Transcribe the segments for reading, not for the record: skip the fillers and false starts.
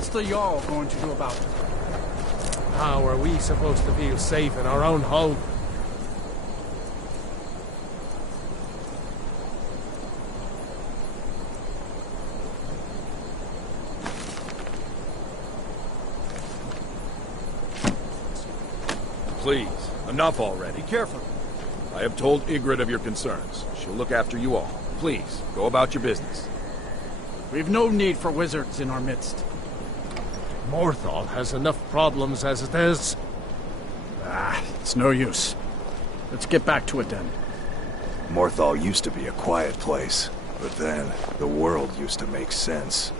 What's the Jarl going to do about it? How are we supposed to feel safe in our own home? Please, enough already. Be careful. I have told Ygritte of your concerns. She'll look after you all. Please, go about your business. We've no need for wizards in our midst. Morthal has enough problems as it is. It's no use. Let's get back to it then. Morthal used to be a quiet place, but then the world used to make sense.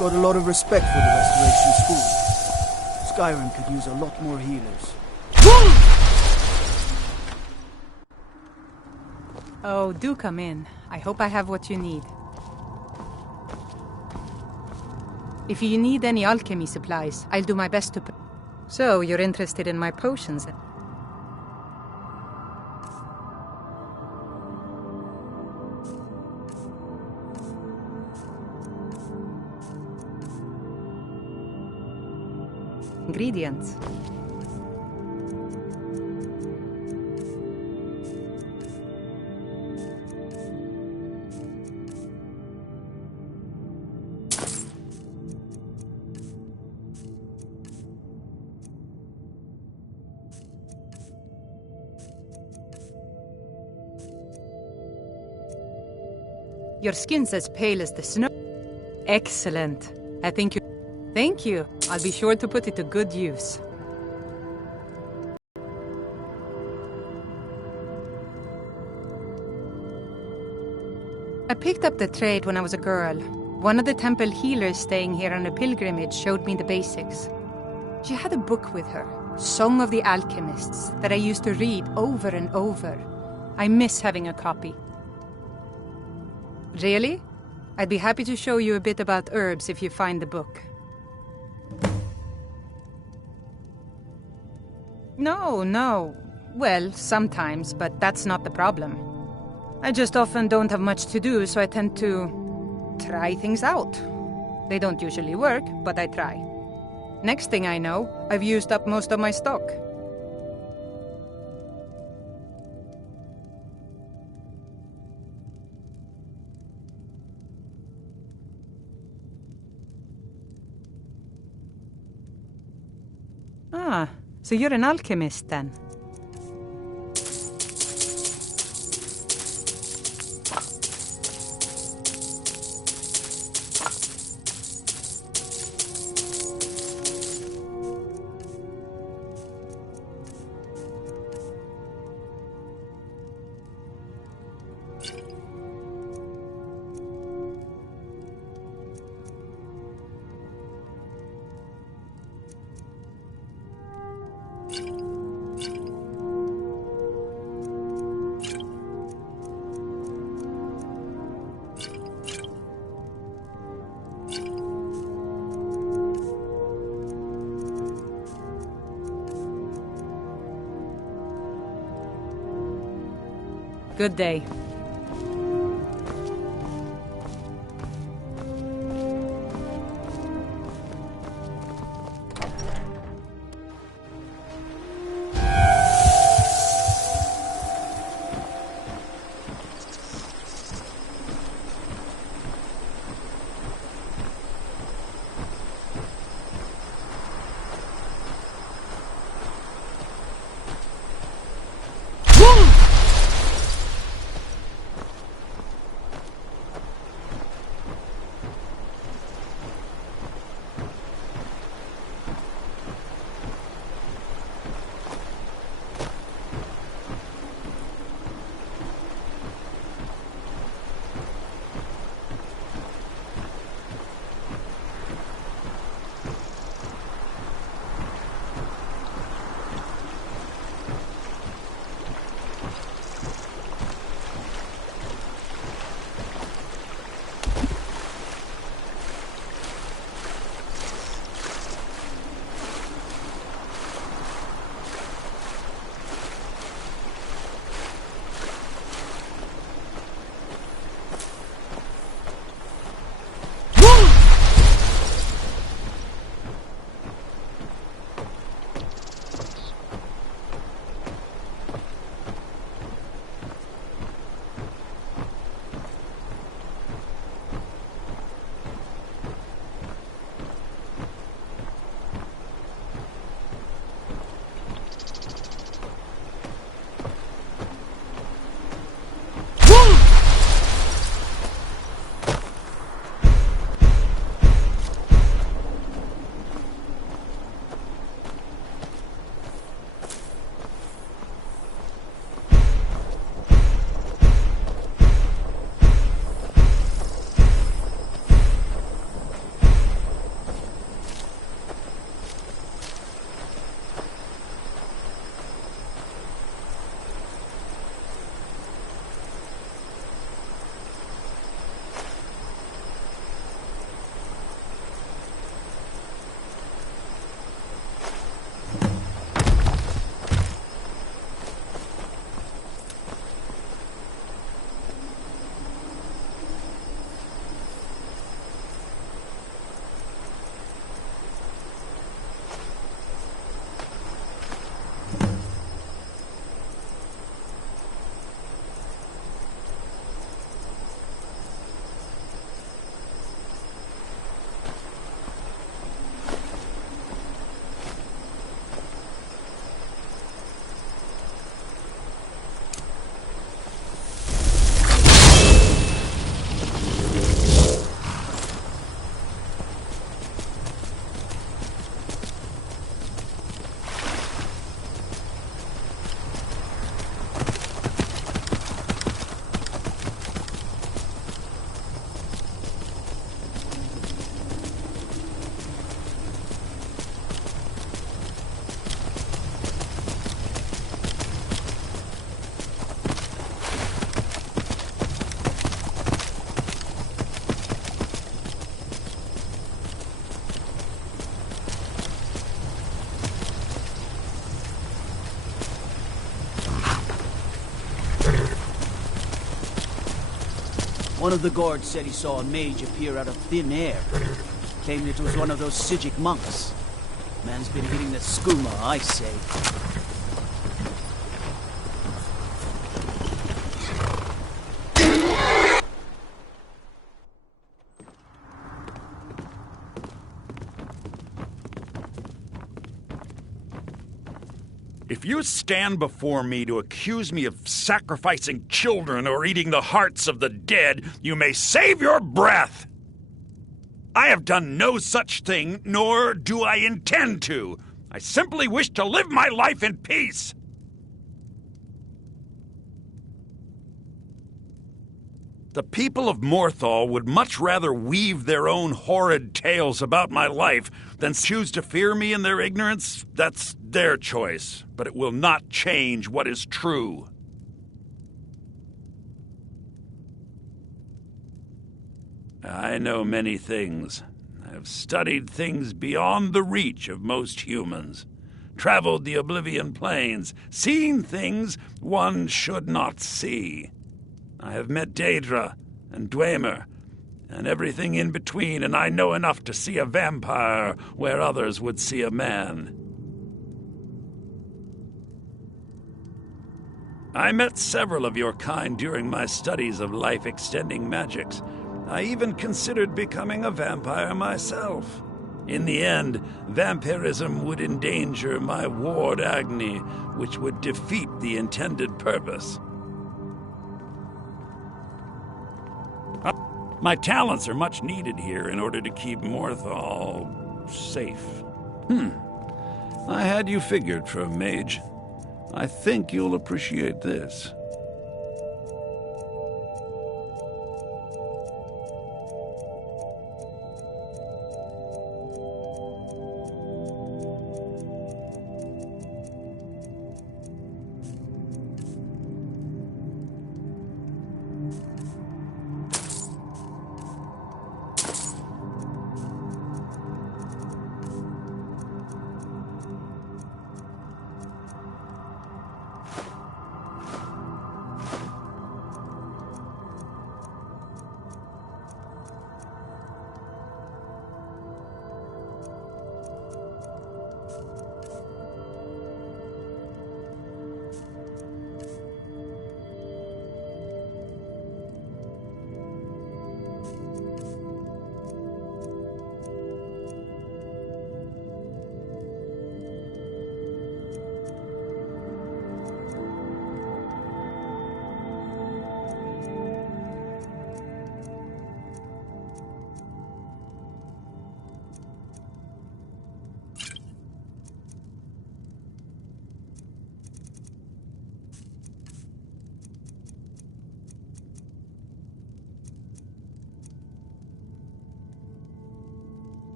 got a lot of respect for the Restoration School. Skyrim could use a lot more healers. Oh, do come in. I hope I have what you need. If you need any alchemy supplies, I'll do my best to... So, you're interested in my potions? Ingredients. Your skin's as pale as the snow. Excellent. I think you... Thank you. I'll be sure to put it to good use. I picked up the trade when I was a girl. One of the temple healers staying here on a pilgrimage showed me the basics. She had a book with her, Song of the Alchemists, that I used to read over and over. I miss having a copy. Really? I'd be happy to show you a bit about herbs if you find the book. No. Well, sometimes, but that's not the problem. I just often don't have much to do, so I tend to try things out. They don't usually work, but I try. Next thing I know, I've used up most of my stock. Ah, so you're an alchemist then? Good day. One of the guards said he saw a mage appear out of thin air. Claimed it was one of those Sijic monks. Man's been hitting the skooma, I say. If you stand before me to accuse me of sacrificing children or eating the hearts of the dead, you may save your breath. I have done no such thing, nor do I intend to. I simply wish to live my life in peace. The people of Morthal would much rather weave their own horrid tales about my life than choose to fear me in their ignorance. That's their choice, but it will not change what is true. I know many things. I have studied things beyond the reach of most humans, traveled the Oblivion Plains, seen things one should not see. I have met Daedra and Dwemer and everything in between, and I know enough to see a vampire where others would see a man. I met several of your kind during my studies of life-extending magics. I even considered becoming a vampire myself. In the end, vampirism would endanger my ward Agni, which would defeat the intended purpose. My talents are much needed here in order to keep Morthal safe. I had you figured for a mage. I think you'll appreciate this.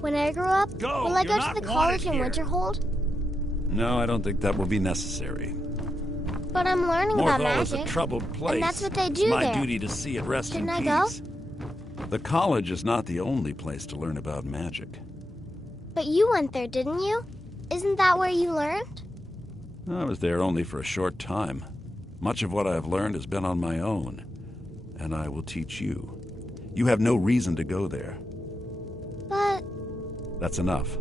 When I grow up, will I go to the college in Winterhold? No, I don't think that will be necessary. But I'm learning about Morthal is magic. a troubled place. And that's what they do It's my there. duty to see it rest in Shouldn't I peace. The college is not the only place to learn about magic. But you went there, didn't you? Isn't that where you learned? I was there only for a short time. Much of what I have learned has been on my own, and I will teach you. You have no reason to go there. But... That's enough.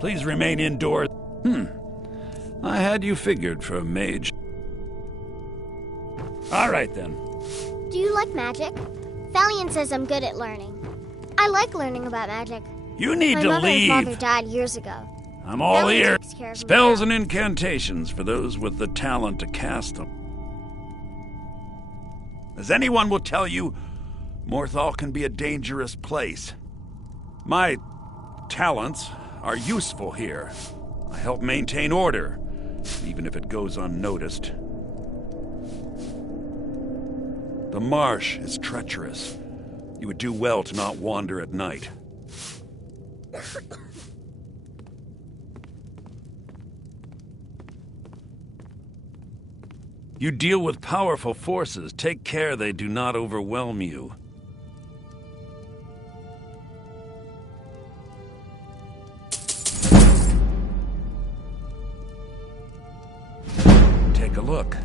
Please remain indoors. I had you figured for a mage. All right, then. Do you like magic? Valiant says I'm good at learning. I like learning about magic. You need to My mother leave. and father died years ago. I'm all Valiant ears. takes care of me Spells now. and incantations for those with the talent to cast them. As anyone will tell you, Morthal can be a dangerous place. My talents are useful here. I help maintain order, even if it goes unnoticed. The marsh is treacherous. You would do well to not wander at night. You deal with powerful forces. Take care they do not overwhelm you. Take a look.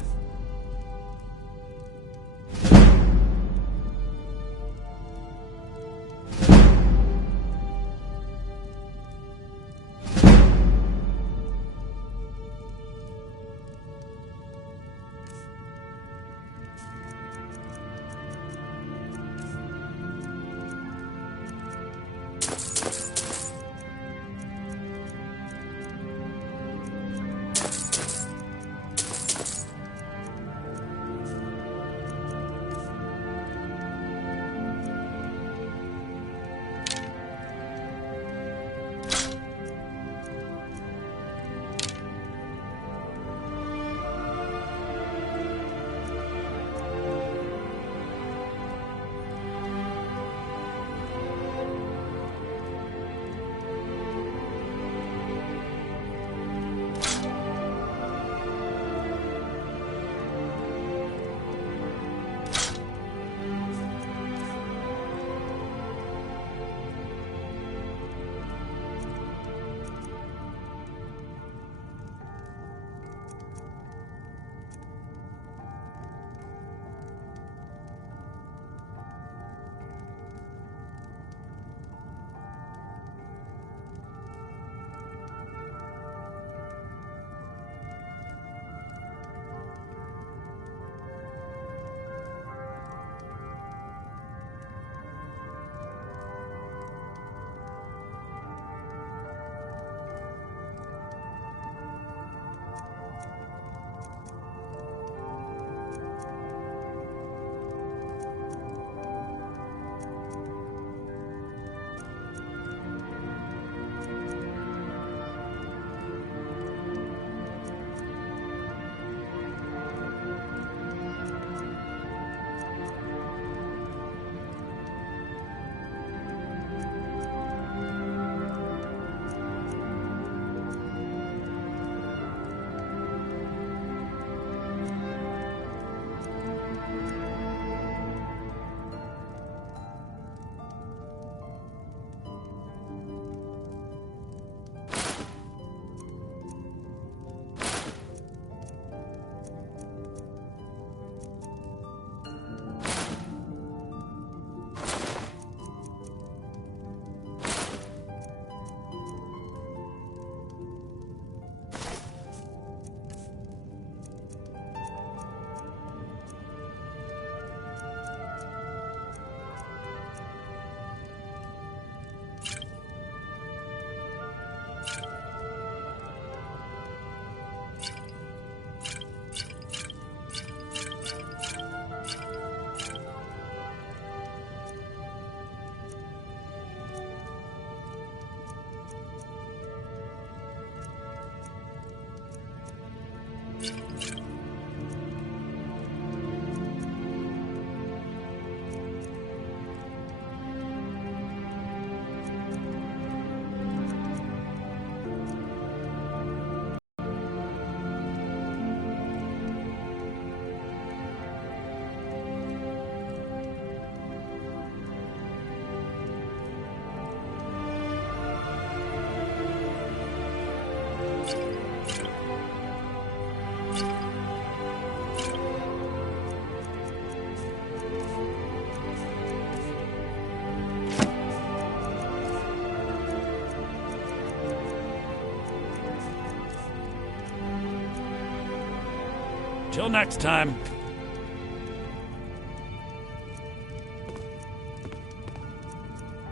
Till next time.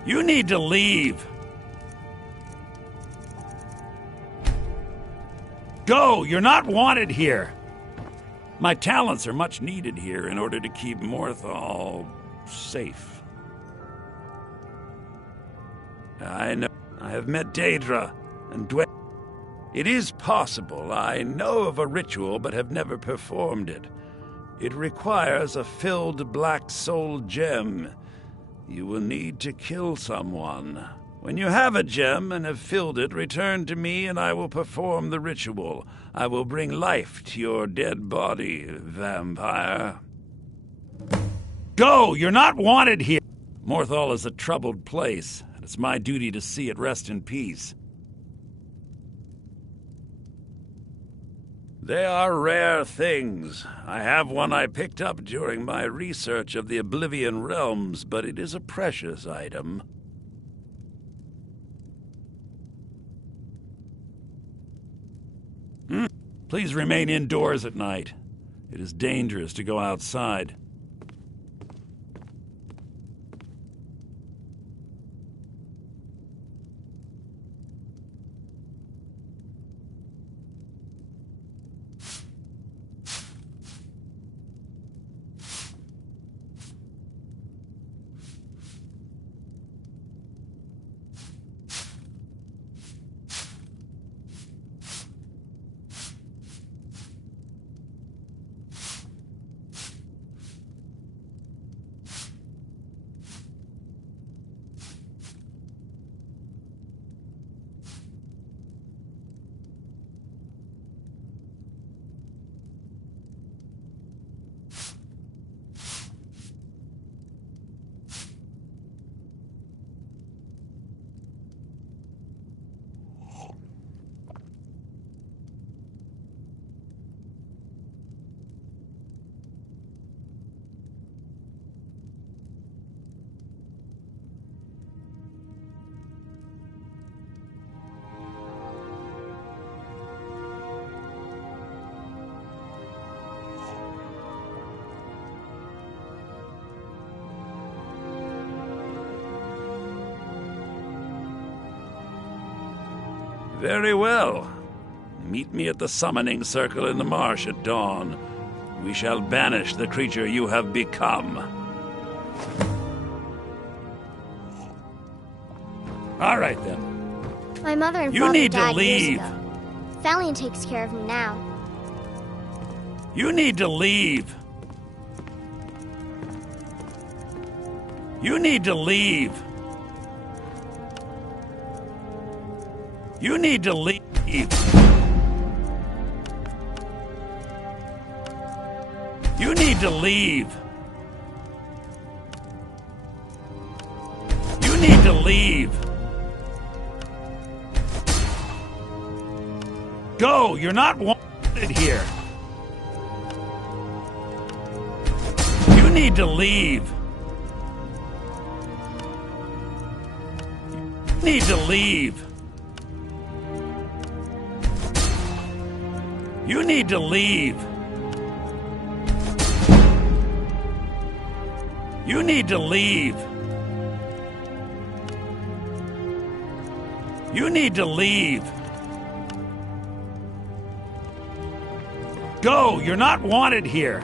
You need to leave. Go! You're not wanted here. My talents are much needed here in order to keep Morthal safe. I know. I have met Daedra and Dwayne. It is possible. I know of a ritual, but have never performed it. It requires a filled black soul gem. You will need to kill someone. When you have a gem and have filled it, return to me and I will perform the ritual. I will bring life to your dead body, vampire. Go! You're not wanted here! Morthal is a troubled place, and it's my duty to see it rest in peace. They are rare things. I have one I picked up during my research of the Oblivion Realms, but it is a precious item. Please remain indoors at night. It is dangerous to go outside. Very well. Meet me at the summoning circle in the marsh at dawn. We shall banish the creature you have become. All right, then. My mother and You father need to died leave. years ago. Valiant takes care of me now. You need to leave. You need to leave. You need to leave. You need to leave. You need to leave. Go! You're not wanted here. You need to leave. You need to leave. You need to leave. You need to leave. You need to leave. Go! You're not wanted here.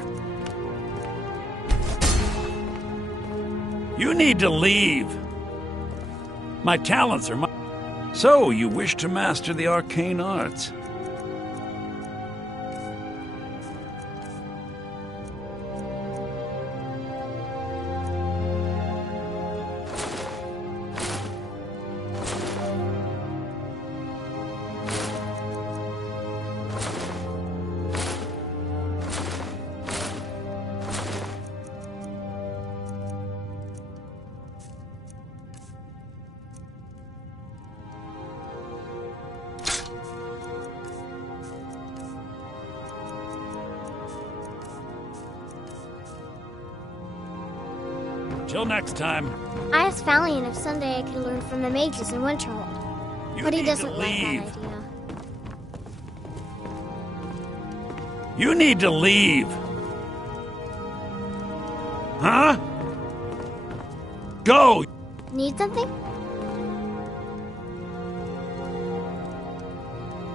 You need to leave. My talents are So, you wish to master the arcane arts? Till next time. I asked Valiant if someday I could learn from the mages in Winterhold. You But he need to doesn't like that leave. idea. You need to leave. Huh? Go! Need something?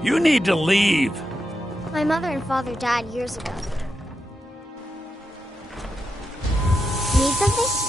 You need to leave. My mother and father died years ago. Need something?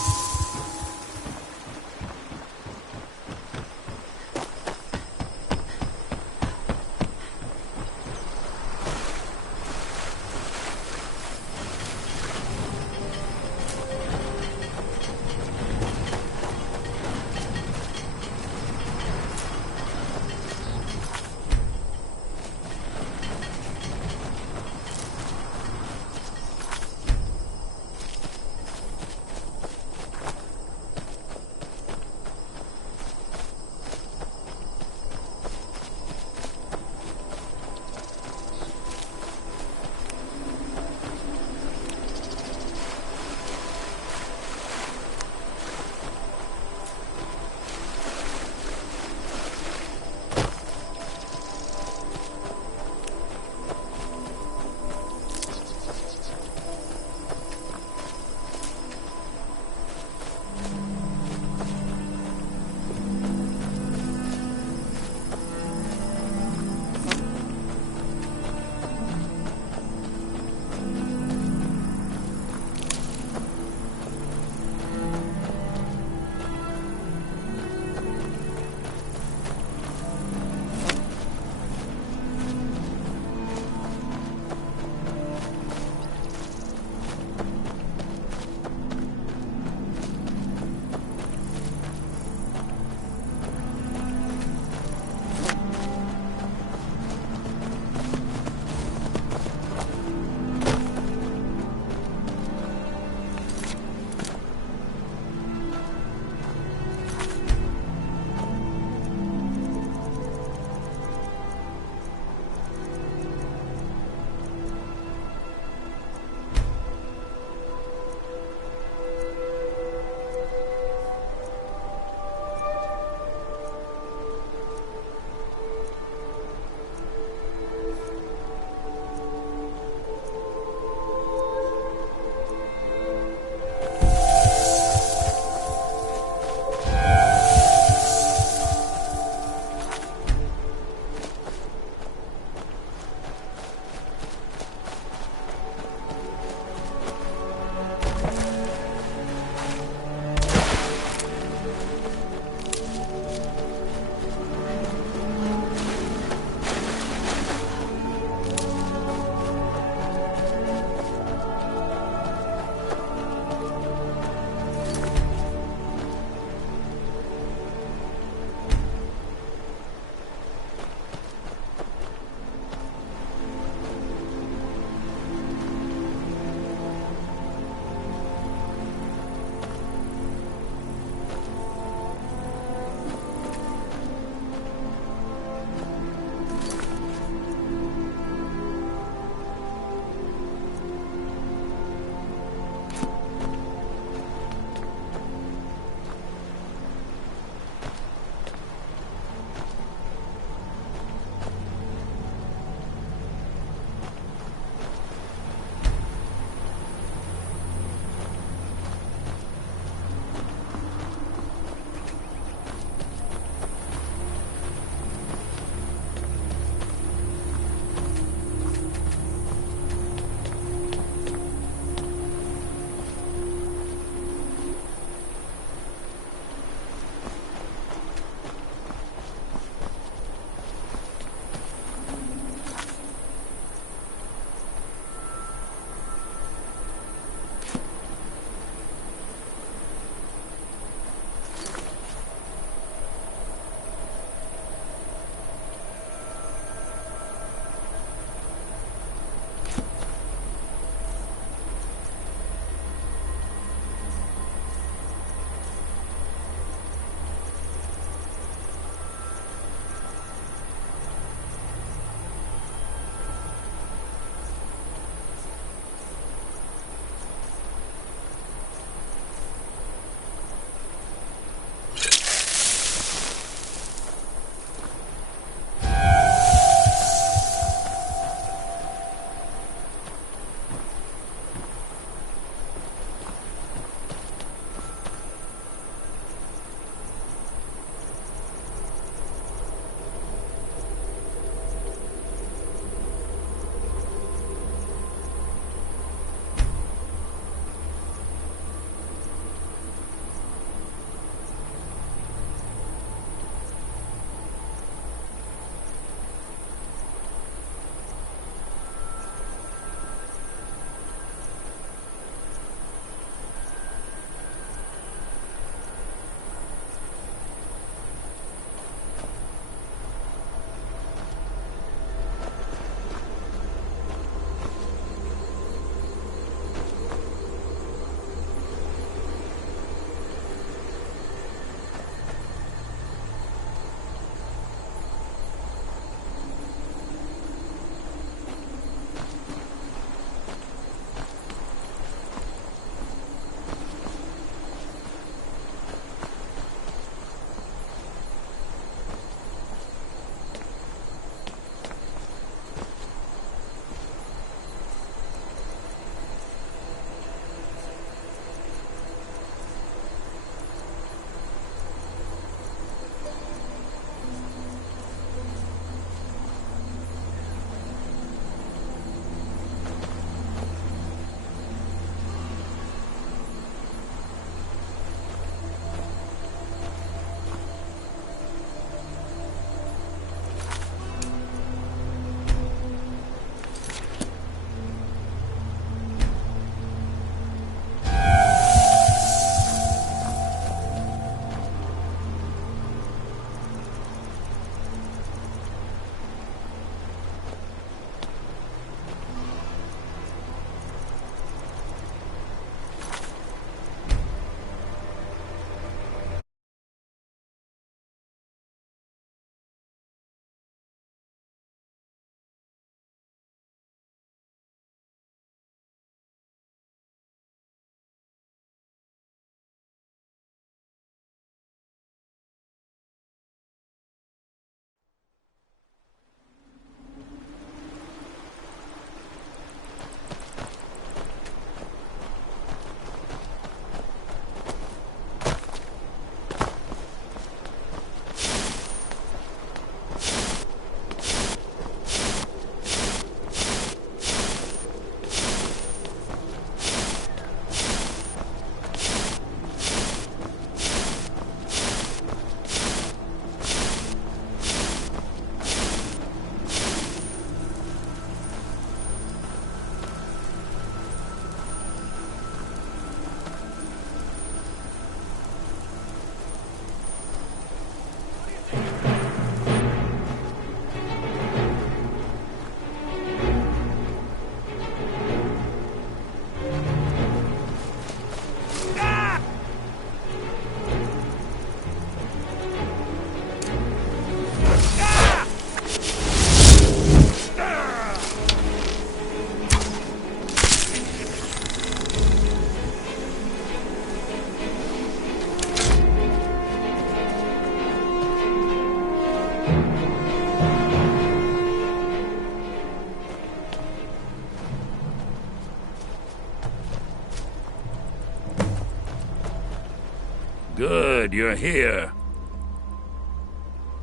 glad you're here.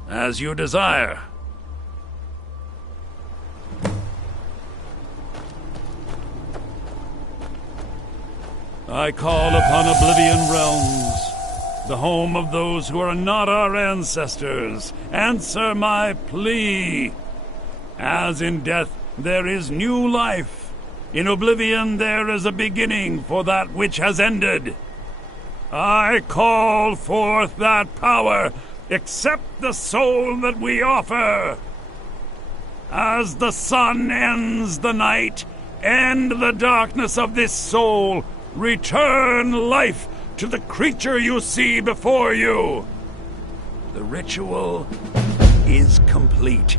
As you desire. I call upon Oblivion Realms, the home of those who are not our ancestors. Answer my plea. As in death there is new life, in Oblivion there is a beginning for that which has ended. I call forth that power. Accept the soul that we offer. As the sun ends the night, end the darkness of this soul. Return life to the creature you see before you. The ritual is complete.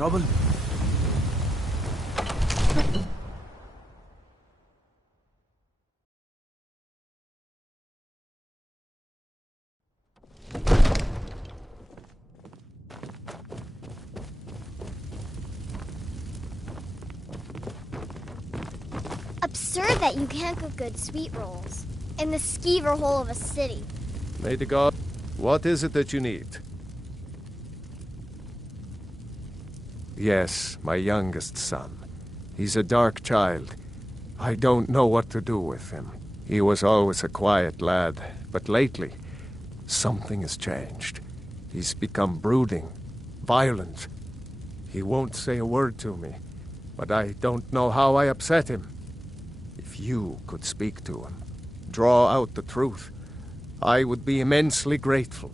Trouble? Absurd that you can't cook good sweet rolls in the skeever hole of a city. May the god... What is it that you need? Yes, my youngest son. He's a dark child. I don't know what to do with him. He was always a quiet lad, but lately, something has changed. He's become brooding, violent. He won't say a word to me, but I don't know how I upset him. If you could speak to him, draw out the truth, I would be immensely grateful.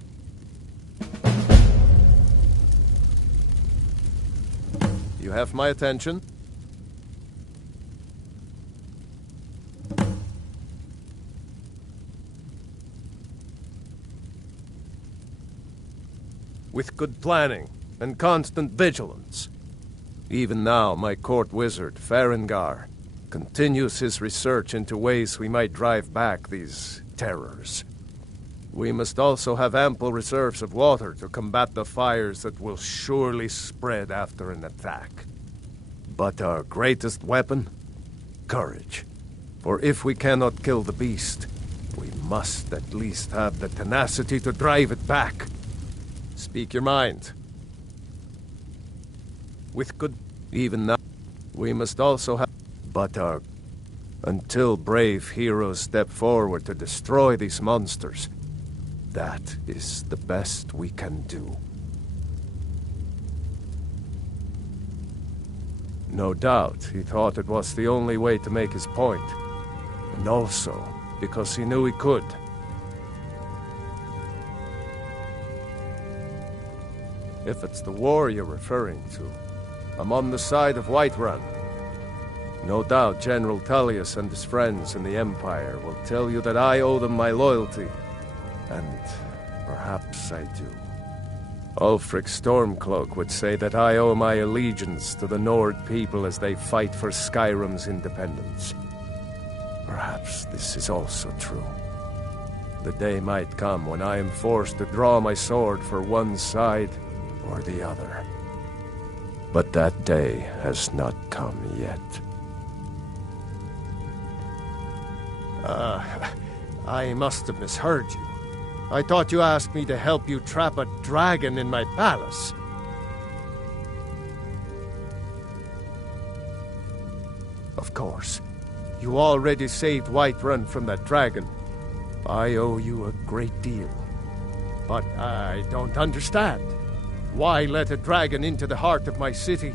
You have my attention? With good planning and constant vigilance. Even now, my court wizard, Farengar, continues his research into ways we might drive back these terrors. We must also have ample reserves of water to combat the fires that will surely spread after an attack. But our greatest weapon? Courage. For if we cannot kill the beast, we must at least have the tenacity to drive it back. Speak your mind. With good... Even now, we must also have... But our... Until brave heroes step forward to destroy these monsters, that is the best we can do. No doubt, he thought it was the only way to make his point. And also, because he knew he could. If it's the war you're referring to, I'm on the side of Whiterun. No doubt General Tullius and his friends in the Empire will tell you that I owe them my loyalty. And perhaps I do. Ulfric Stormcloak would say that I owe my allegiance to the Nord people as they fight for Skyrim's independence. Perhaps this is also true. The day might come when I am forced to draw my sword for one side or the other. But that day has not come yet. I must have misheard you. I thought you asked me to help you trap a dragon in my palace. Of course. You already saved Whiterun from that dragon. I owe you a great deal. But I don't understand. Why let a dragon into the heart of my city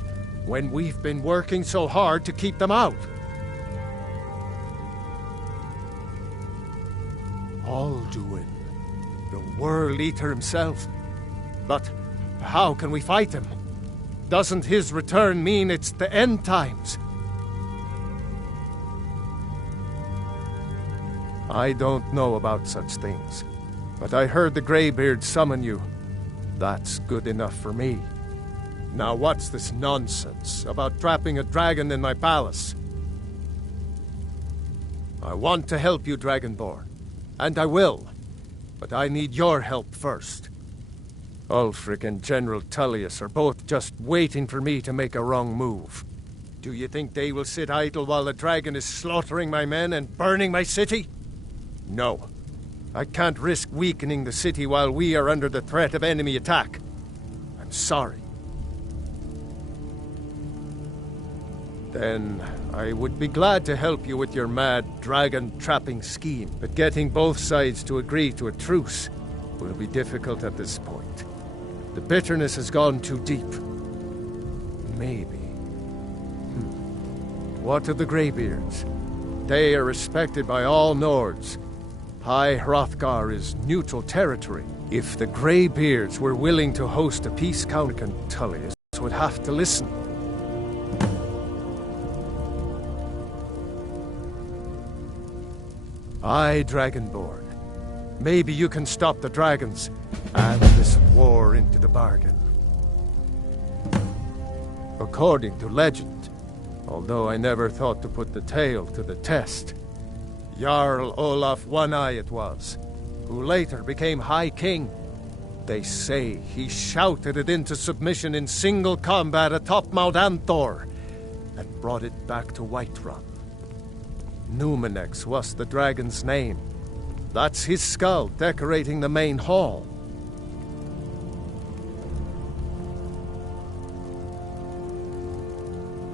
when we've been working so hard to keep them out? Alduin, the World Eater himself. But how can we fight him? Doesn't his return mean it's the end times? I don't know about such things, but I heard the Greybeard summon you. That's good enough for me. Now what's this nonsense about trapping a dragon in my palace? I want to help you, Dragonborn, and I will, but I need your help first. Ulfric and General Tullius are both just waiting for me to make a wrong move. Do you think they will sit idle while the dragon is slaughtering my men and burning my city? No. I can't risk weakening the city while we are under the threat of enemy attack. I'm sorry. Then I would be glad to help you with your mad dragon-trapping scheme, but getting both sides to agree to a truce will be difficult at this point. The bitterness has gone too deep. Maybe. What of the Greybeards? They are respected by all Nords. High Hrothgar is neutral territory. If the Greybeards were willing to host a peace council, Tullius would have to listen. Aye, Dragonborn. Maybe you can stop the dragons and this war into the bargain. According to legend, although I never thought to put the tale to the test, Jarl Olaf One-Eye it was, who later became High King. They say he shouted it into submission in single combat atop Mount Anthor, and brought it back to Whiterun. Numenex was the dragon's name. That's his skull decorating the main hall.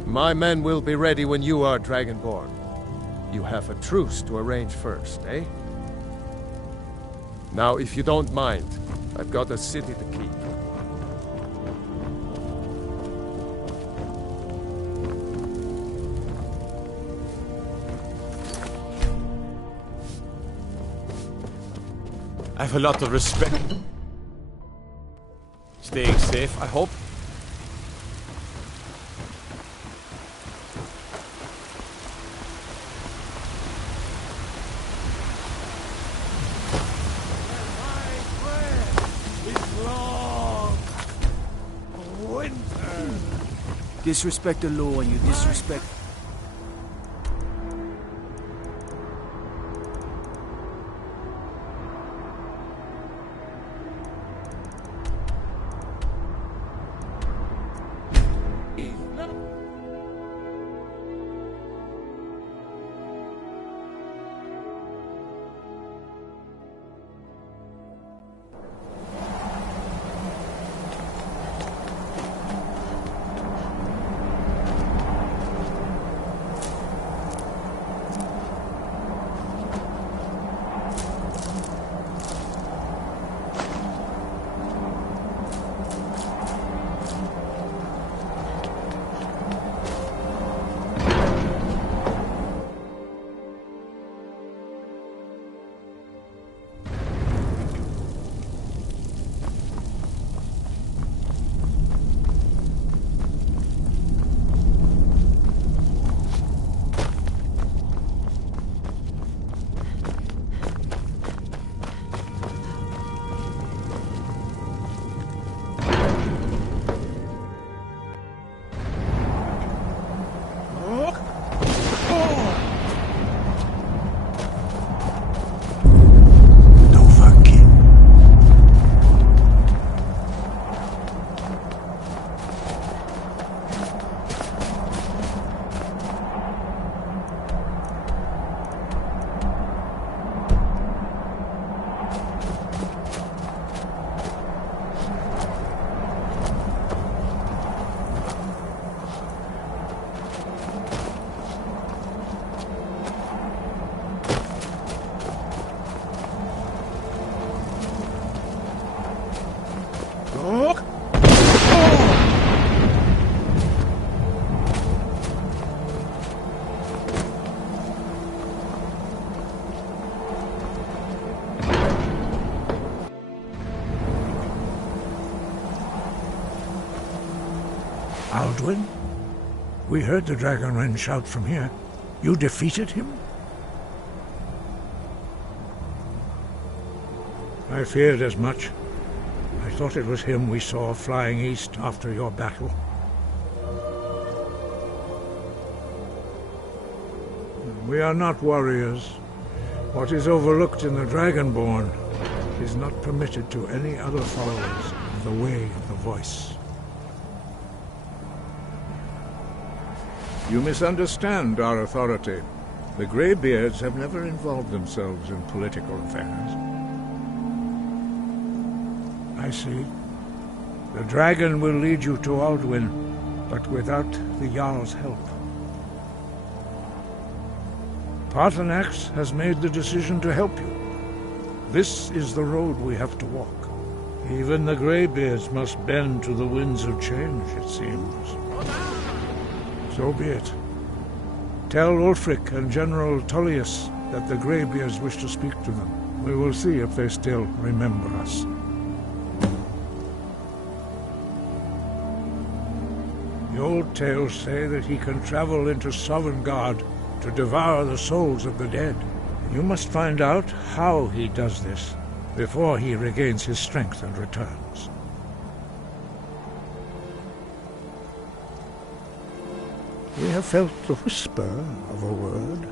My men will be ready when you are, Dragonborn. You have a truce to arrange first, eh? Now, if you don't mind, I've got a city to keep. I have a lot of respect. Staying safe, I hope. Disrespect the law and you disrespect... Alduin? We heard the Dragonren shout from here. You defeated him? I feared as much. I thought it was him we saw flying east after your battle. We are not warriors. What is overlooked in the Dragonborn is not permitted to any other followers of the Way of the Voice. You misunderstand our authority. The Greybeards have never involved themselves in political affairs. I see. The dragon will lead you to Alduin, but without the Jarl's help. Paarthurnax has made the decision to help you. This is the road we have to walk. Even the Greybeards must bend to the winds of change, it seems. So be it. Tell Ulfric and General Tullius that the Greybeards wish to speak to them. We will see if they still remember us. The old tales say that he can travel into Sovngarde to devour the souls of the dead. You must find out how he does this before he regains his strength and returns. We have felt the whisper of a word.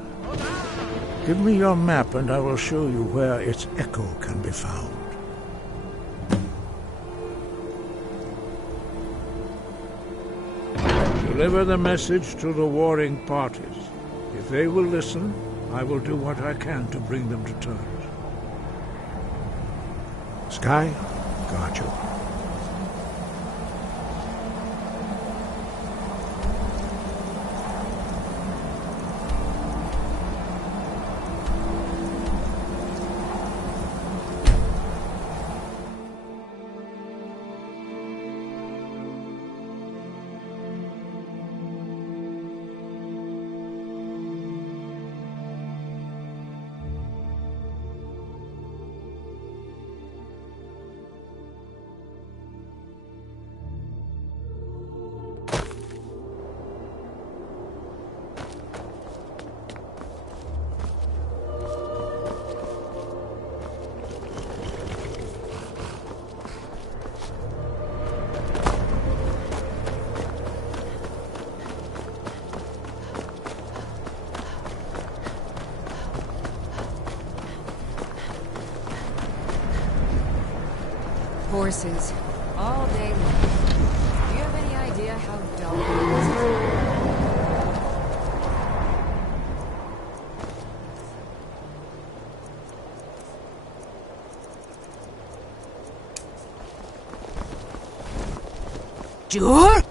Give me your map and I will show you where its echo can be found. Deliver the message to the warring parties. If they will listen, I will do what I can to bring them to terms. Sky, guard you. Horses. All day long. Do you have any idea how dull it is? Sure?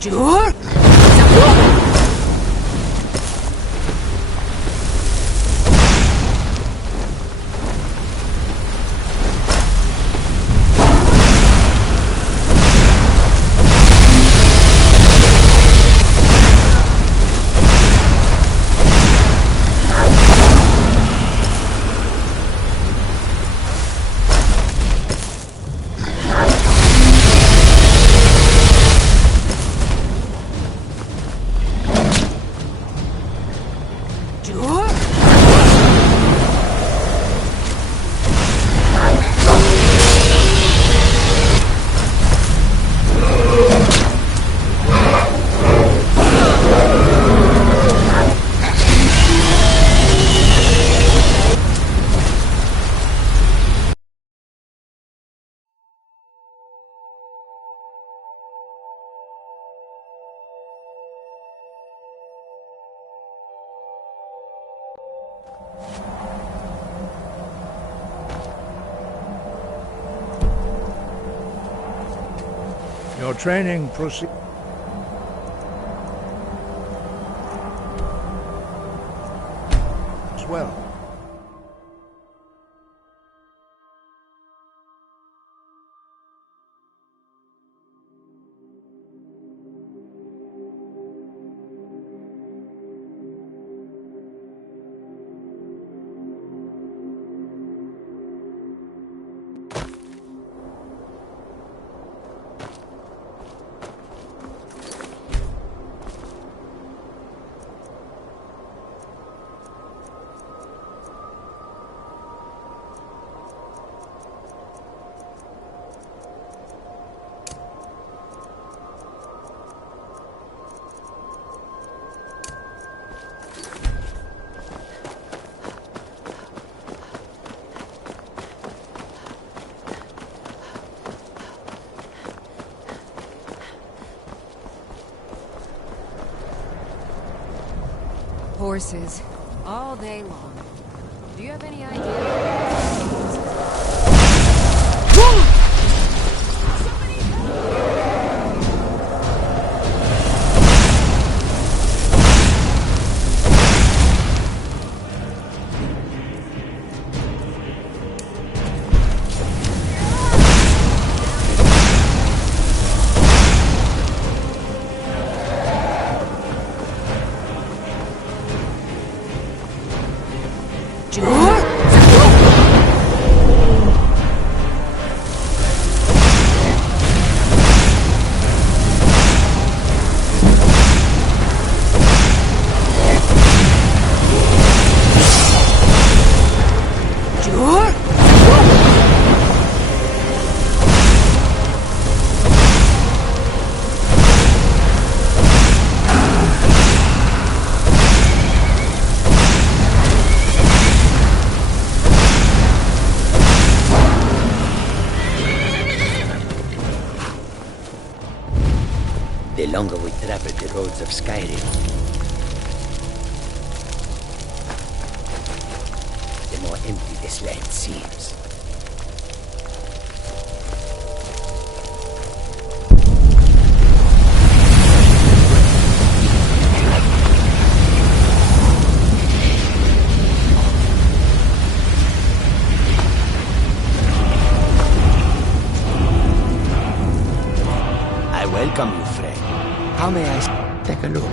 Sure? Your training proceeds well. Horses. All day long. Do you have any idea? Sure? longer we travel the roads of Skyrim, the more empty this land seems. Welcome you, friend. How may I take a look?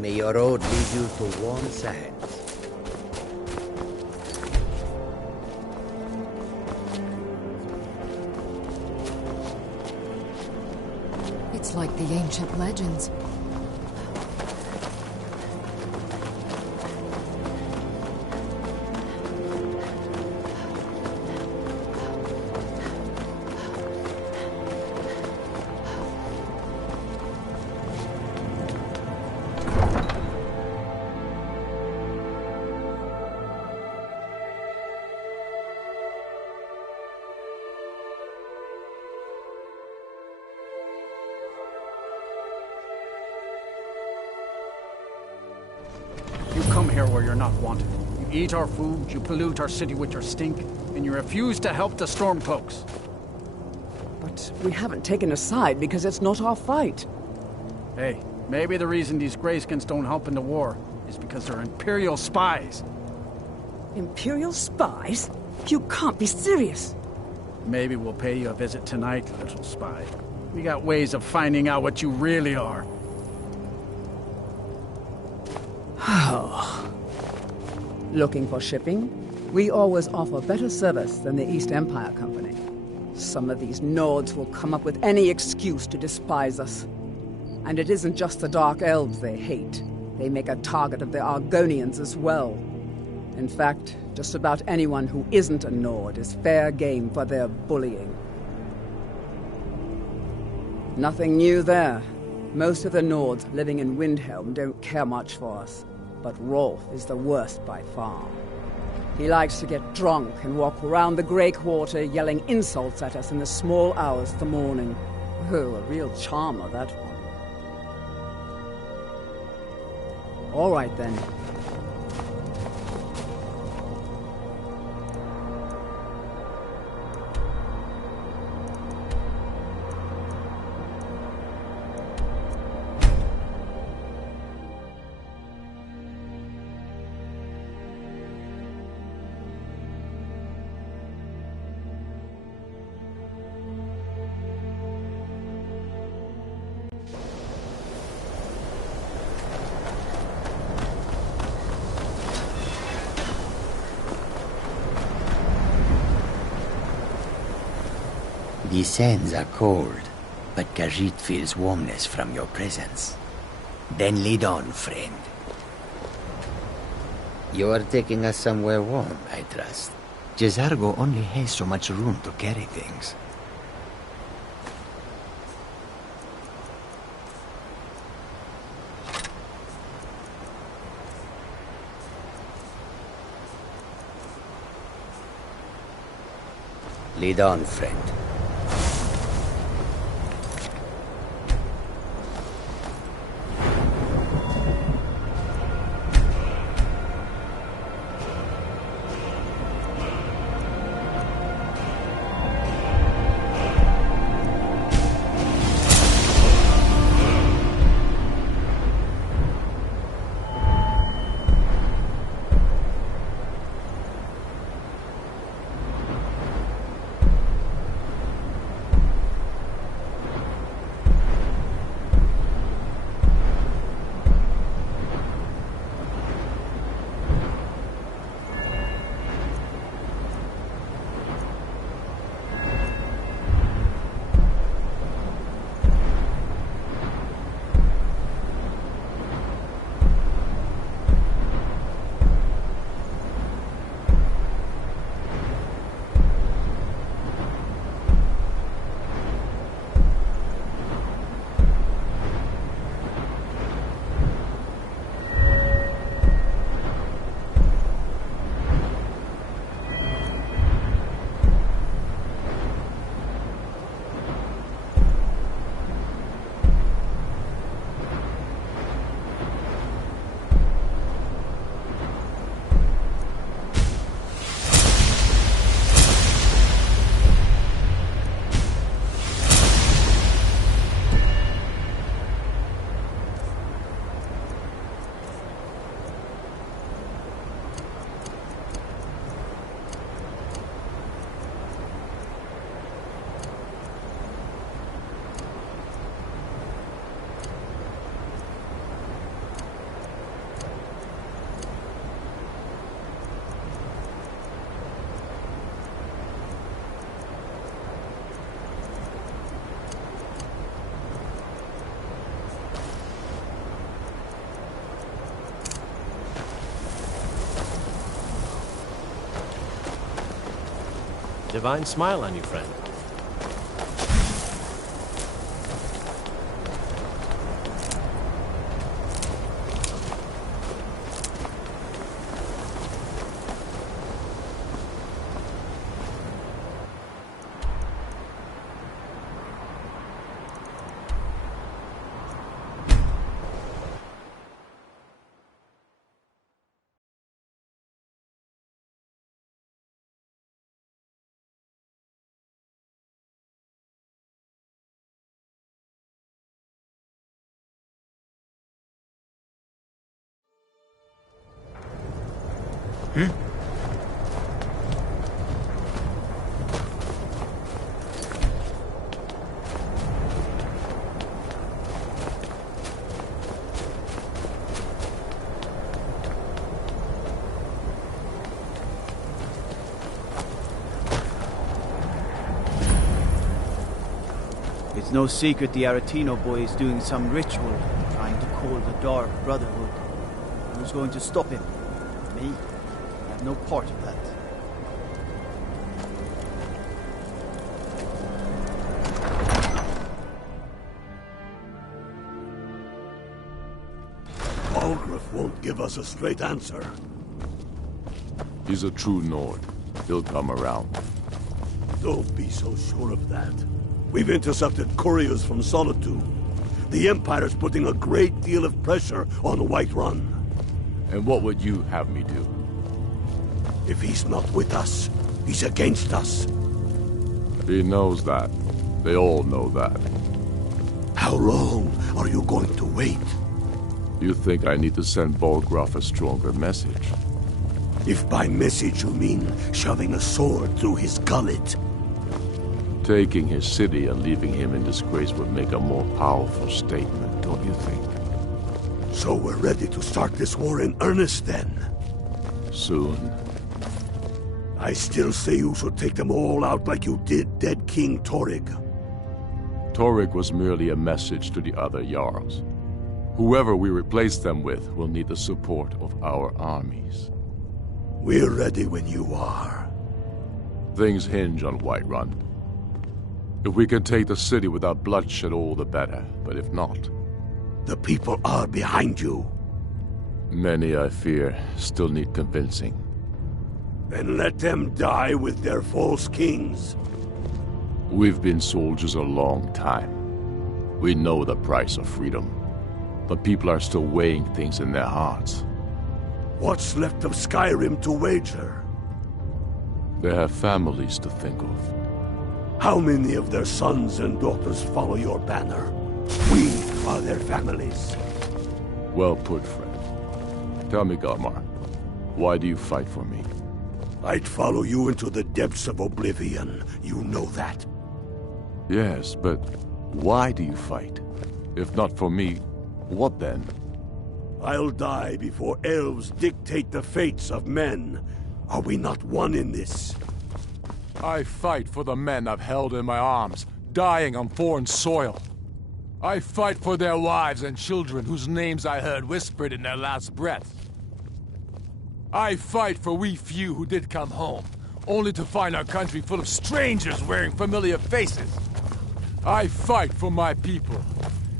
May your road lead you to warm sands. It's like the ancient legends. You come here where you're not wanted. You eat our food, you pollute our city with your stink, and you refuse to help the Stormcloaks. But we haven't taken a side because it's not our fight. Hey, maybe the reason these Greyskins don't help in the war is because they're Imperial spies. Imperial spies? You can't be serious. Maybe we'll pay you a visit tonight, little spy. We got ways of finding out what you really are. Looking for shipping? We always offer better service than the East Empire Company. Some of these Nords will come up with any excuse to despise us. And it isn't just the Dark Elves they hate. They make a target of the Argonians as well. In fact, just about anyone who isn't a Nord is fair game for their bullying. Nothing new there. Most of the Nords living in Windhelm don't care much for us. But Rolf is the worst by far. He likes to get drunk and walk around the Grey Quarter yelling insults at us in the small hours of the morning. Oh, a real charmer, that one. All right, then. These sands are cold, but Khajiit feels warmness from your presence. Then lead on, friend. You are taking us somewhere warm, I trust. Jezargo only has so much room to carry things. Lead on, friend. Divine smile on you, friend. It's no secret the Aretino boy is doing some ritual, trying to call the Dark Brotherhood. Who's going to stop him? Me? I have no part of that. Algraf won't give us a straight answer. He's a true Nord. He'll come around. Don't be so sure of that. We've intercepted couriers from Solitude. The Empire's putting a great deal of pressure on Whiterun. And what would you have me do? If he's not with us, he's against us. He knows that. They all know that. How long are you going to wait? You think I need to send Bolgraf a stronger message? If by message you mean shoving a sword through his gullet. Taking his city and leaving him in disgrace would make a more powerful statement, don't you think? So we're ready to start this war in earnest then? Soon. I still say you should take them all out like you did dead King Torrig. Torrig was merely a message to the other Jarls. Whoever we replace them with will need the support of our armies. We're ready when you are. Things hinge on Whiterun. If we can take the city without bloodshed, all the better. But if not... The people are behind you. Many, I fear, still need convincing. Then let them die with their false kings. We've been soldiers a long time. We know the price of freedom. But people are still weighing things in their hearts. What's left of Skyrim to wager? They have families to think of. How many of their sons and daughters follow your banner? We are their families. Well put, friend. Tell me, Galmar, why do you fight for me? I'd follow you into the depths of oblivion. You know that. Yes, but why do you fight? If not for me, what then? I'll die before elves dictate the fates of men. Are we not one in this? I fight for the men I've held in my arms, dying on foreign soil. I fight for their wives and children whose names I heard whispered in their last breath. I fight for we few who did come home, only to find our country full of strangers wearing familiar faces. I fight for my people,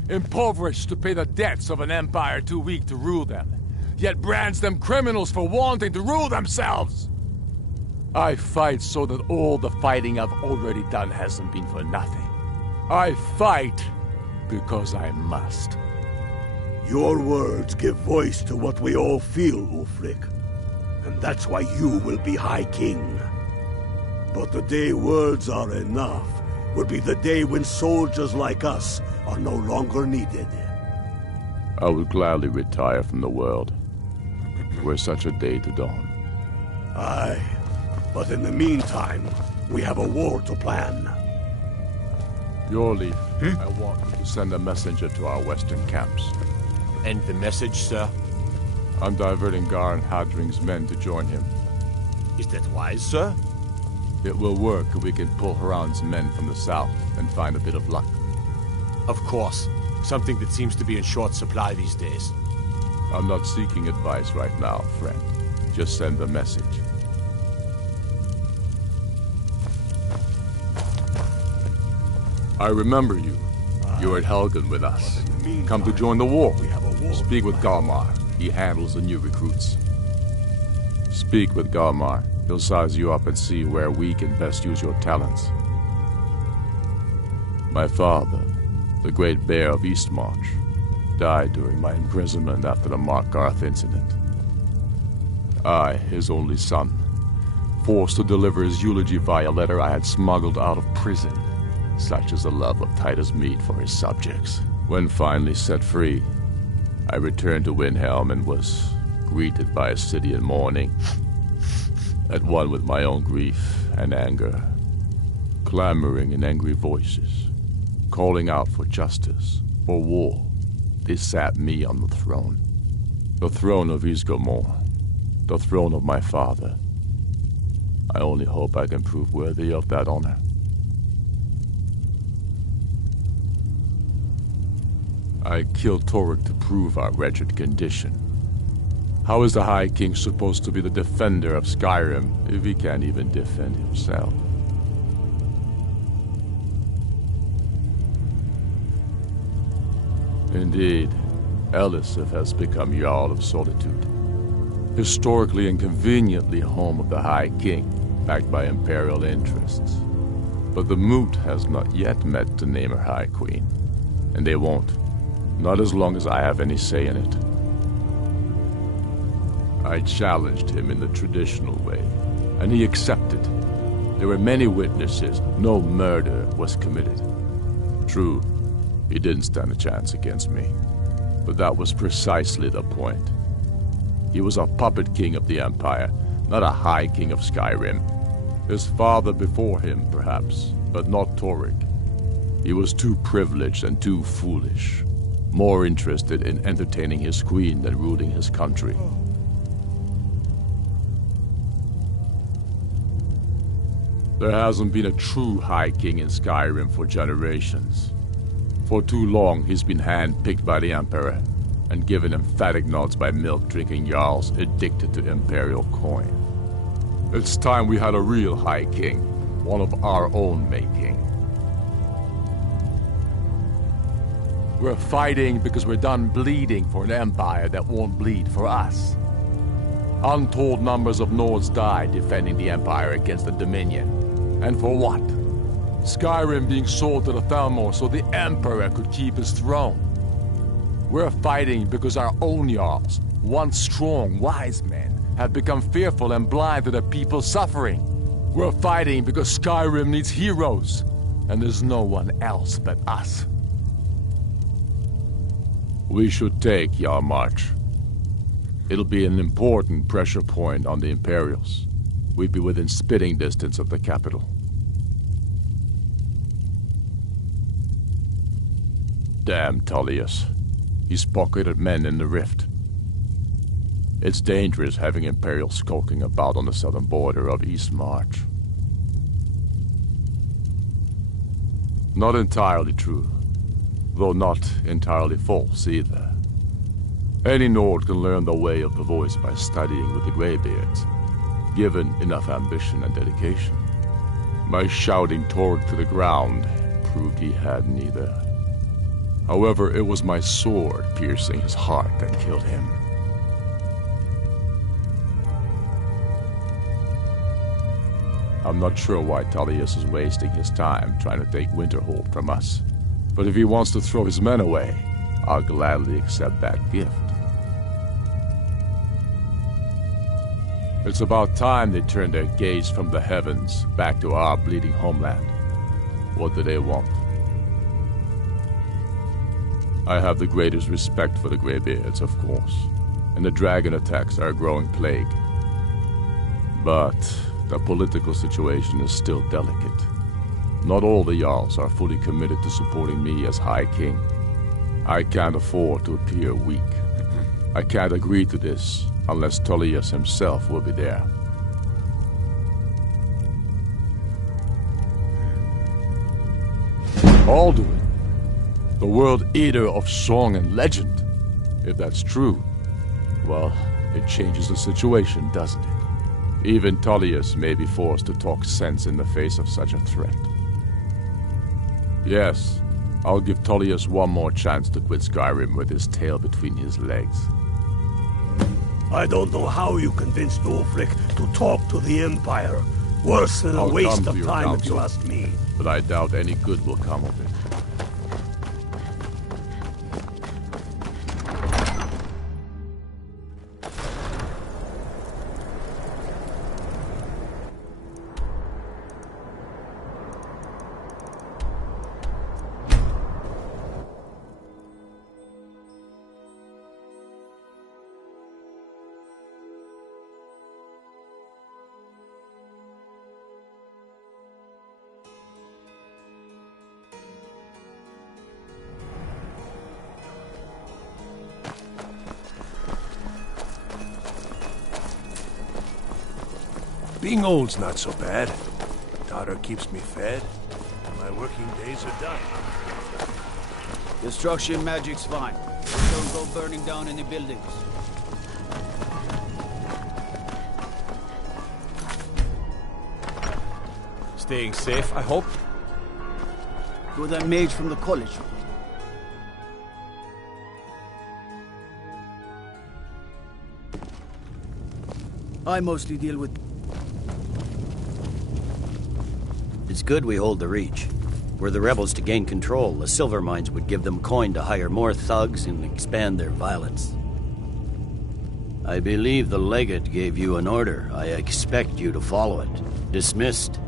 impoverished to pay the debts of an empire too weak to rule them, yet brands them criminals for wanting to rule themselves. I fight so that all the fighting I've already done hasn't been for nothing. I fight because I must. Your words give voice to what we all feel, Ulfric. And that's why you will be High King. But the day words are enough will be the day when soldiers like us are no longer needed. I would gladly retire from the world, were such a day to dawn. Aye. But in the meantime, we have a war to plan. Your leave. I want you to send a messenger to our western camps. And the message, sir? I'm diverting Garn Hadring's men to join him. Is that wise, sir? It will work if we can pull Haran's men from the south and find a bit of luck. Of course. Something that seems to be in short supply these days. I'm not seeking advice right now, friend. Just send a message. I remember you. You were at Helgen with us. Come to join the war. Speak with Galmar. He handles the new recruits. Speak with Galmar. He'll size you up and see where we can best use your talents. My father, the Great Bear of Eastmarch, died during my imprisonment after the Markarth incident. I, his only son, forced to deliver his eulogy via letter I had smuggled out of prison. Such is the love of Titus meat for his subjects. When finally set free, I returned to Windhelm and was greeted by a city in mourning, at one with my own grief and anger, clamoring in angry voices, calling out for justice, for war. They sat me on the throne of Ysgramor, the throne of my father. I only hope I can prove worthy of that honor. I killed Toruk to prove our wretched condition. How is the High King supposed to be the defender of Skyrim if he can't even defend himself? Indeed, Elisif has become Jarl of Solitude, historically and conveniently home of the High King, backed by Imperial interests. But the Moot has not yet met to name her High Queen, and they won't. Not as long as I have any say in it. I challenged him in the traditional way, and he accepted. There were many witnesses. No murder was committed. True, he didn't stand a chance against me, but that was precisely the point. He was a puppet king of the Empire, not a high king of Skyrim. His father before him, perhaps, but not Toruk. He was too privileged and too foolish. More interested in entertaining his queen than ruling his country. There hasn't been a true High King in Skyrim for generations. For too long, he's been hand-picked by the Emperor and given emphatic nods by milk-drinking Jarls addicted to Imperial coin. It's time we had a real High King, one of our own making. We're fighting because we're done bleeding for an empire that won't bleed for us. Untold numbers of Nords died defending the empire against the Dominion. And for what? Skyrim being sold to the Thalmor so the emperor could keep his throne. We're fighting because our own Jarls, once strong, wise men, have become fearful and blind to the people's suffering. We're fighting because Skyrim needs heroes, and there's no one else but us. We should take Yarmarch. It'll be an important pressure point on the Imperials. We'd be within spitting distance of the capital. Damn Tullius. He's pocketed men in the rift. It's dangerous having Imperials skulking about on the southern border of Eastmarch. Not entirely true. Though not entirely false either. Any Nord can learn the way of the voice by studying with the Greybeards, given enough ambition and dedication. My shouting Torg to the ground proved he had neither. However, it was my sword piercing his heart that killed him. I'm not sure why Tullius is wasting his time trying to take Winterhold from us. But if he wants to throw his men away, I'll gladly accept that gift. It's about time they turned their gaze from the heavens back to our bleeding homeland. What do they want? I have the greatest respect for the Greybeards, of course, and the dragon attacks are a growing plague. But the political situation is still delicate. Not all the Jarls are fully committed to supporting me as High King. I can't afford to appear weak. I can't agree to this unless Tullius himself will be there. Alduin, the World Eater of song and legend. If that's true, well, it changes the situation, doesn't it? Even Tullius may be forced to talk sense in the face of such a threat. Yes. I'll give Tullius one more chance to quit Skyrim with his tail between his legs. I don't know how you convinced Ulfric to talk to the Empire. Worse than a I'll waste come of to your time if you counsel, ask me. But I doubt any good will come of it. Being old's not so bad. Daughter keeps me fed. My working days are done. Destruction magic's fine. Just don't go burning down any buildings. Staying safe, I hope? You're that mage from the college. I mostly deal with... It's good we hold the Reach. Were the rebels to gain control, the silver mines would give them coin to hire more thugs and expand their violence. I believe the legate gave you an order. I expect you to follow it. Dismissed.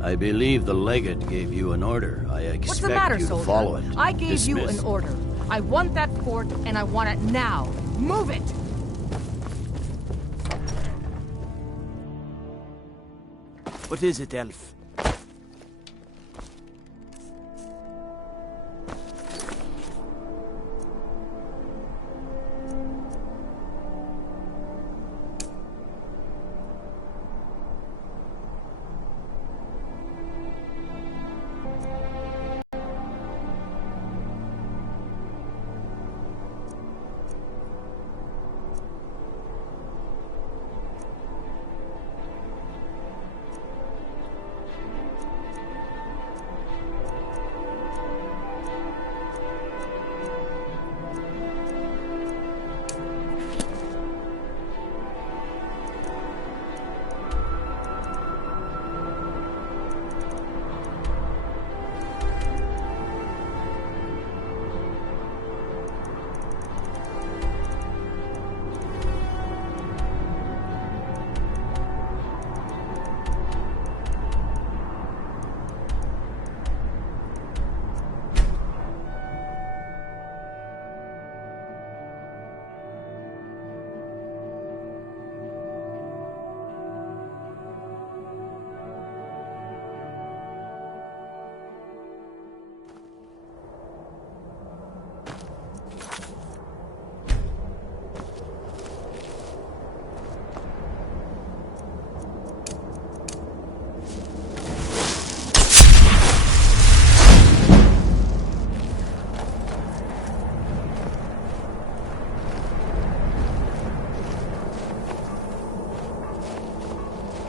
I believe the legate gave you an order. I expect What's the matter, you soldier? to follow it. I gave you Dismissed. an order. I want that fort, and I want it now. Move it! What is it, elf?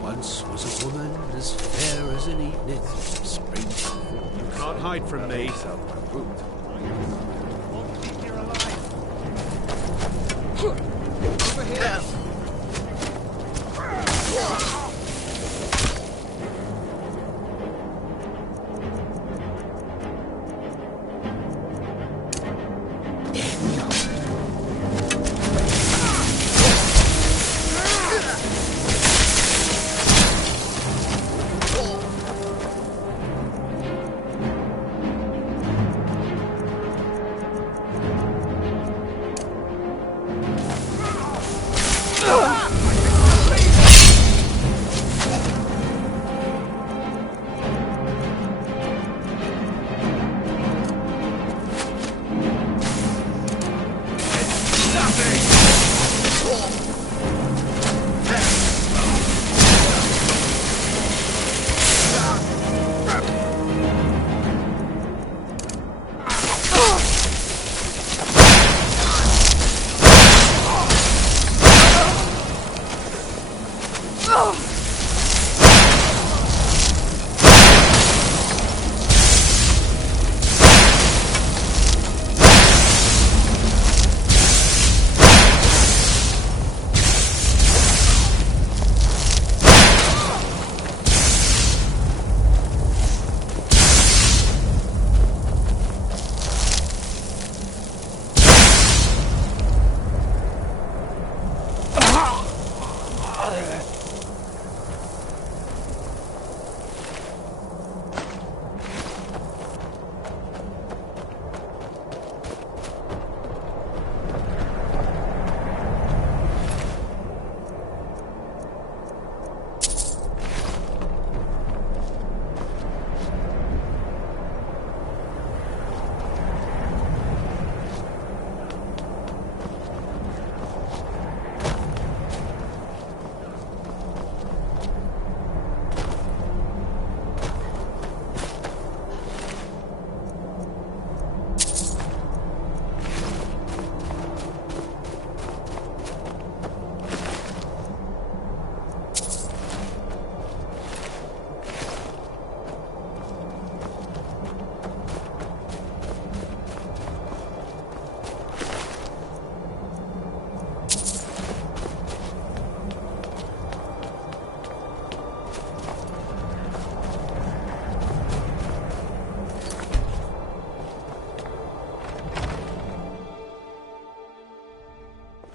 Once was a woman as fair as an evening spring. You can't hide from me. Over here!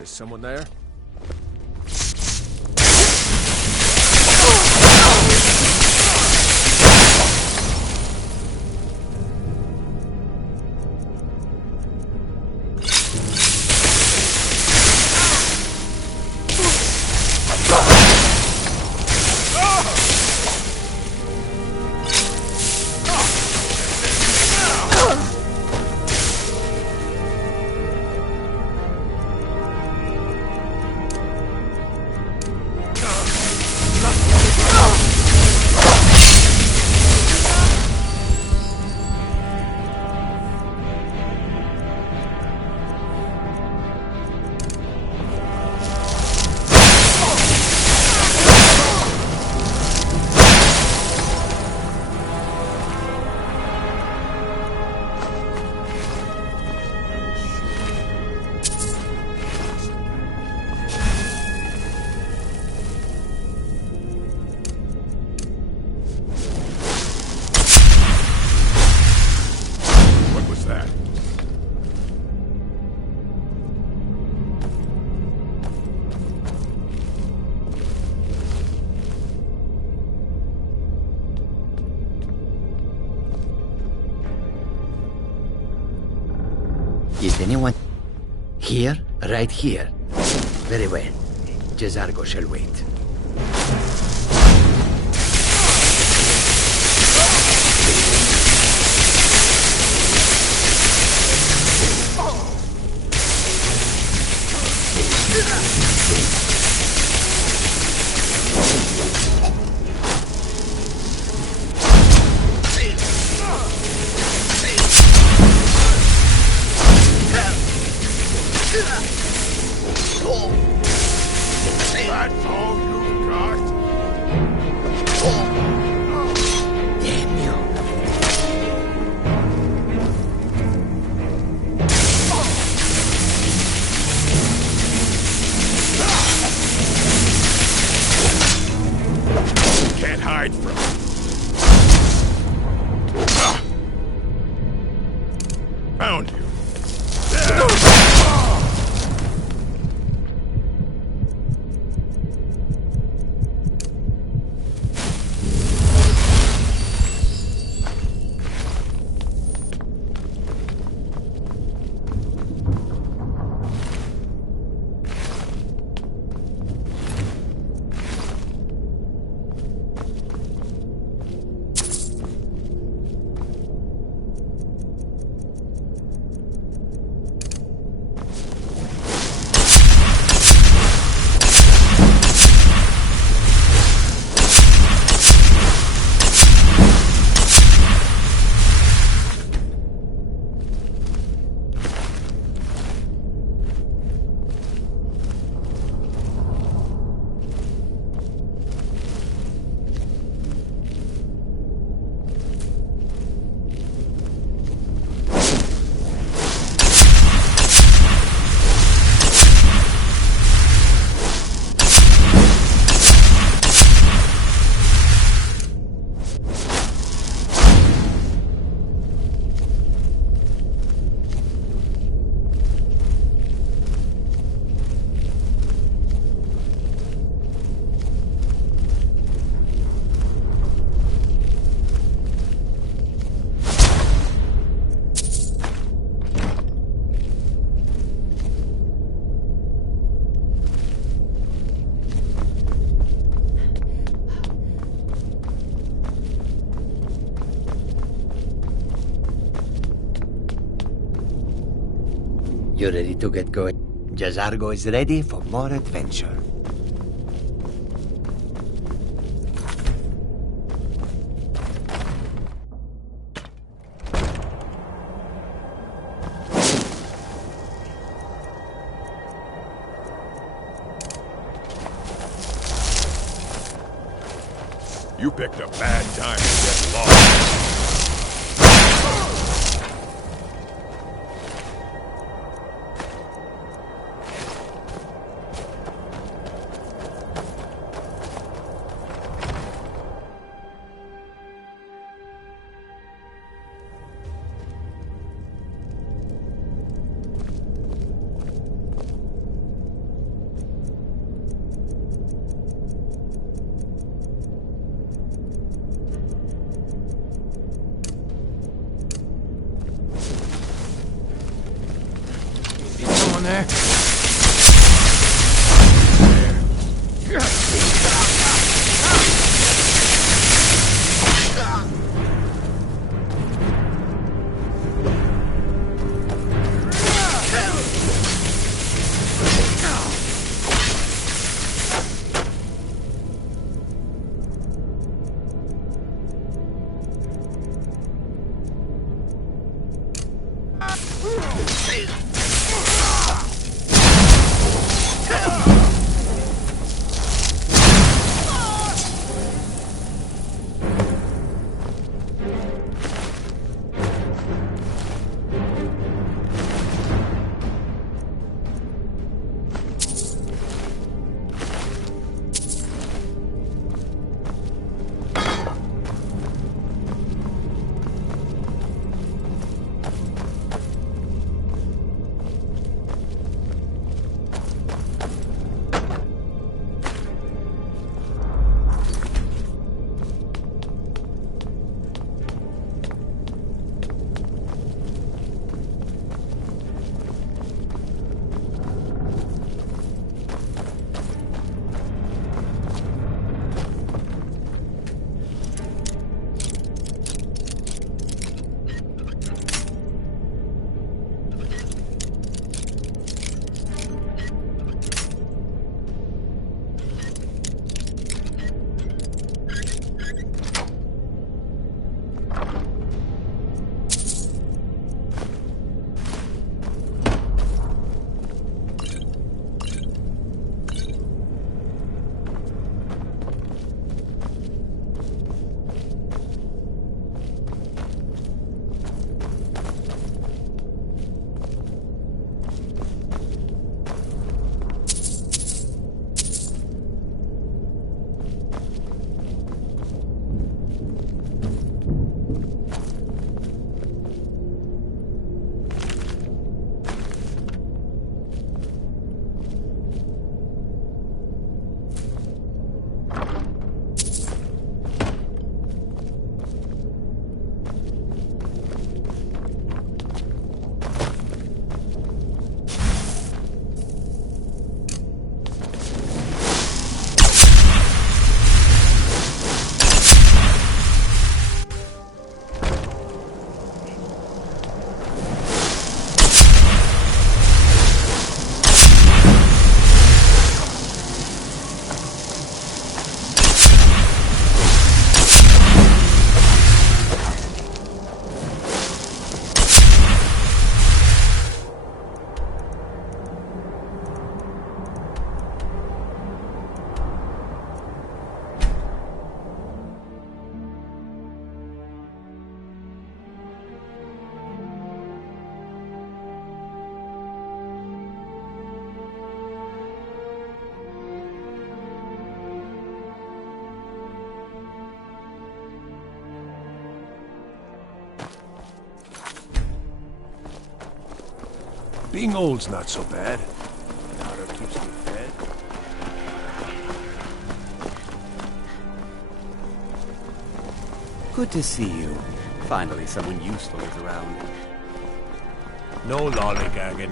Is someone there? Is anyone here? Right here. Very well. Jezargo shall wait. That's all you got? Damn you. Can't hide from it. Found you. You ready to get going? Jazargo is ready for more adventure. You picked a bad time to get lost. There. Being old's not so bad. Daughter keeps me fed. Good to see you. Finally, someone useful is around. No lollygagging.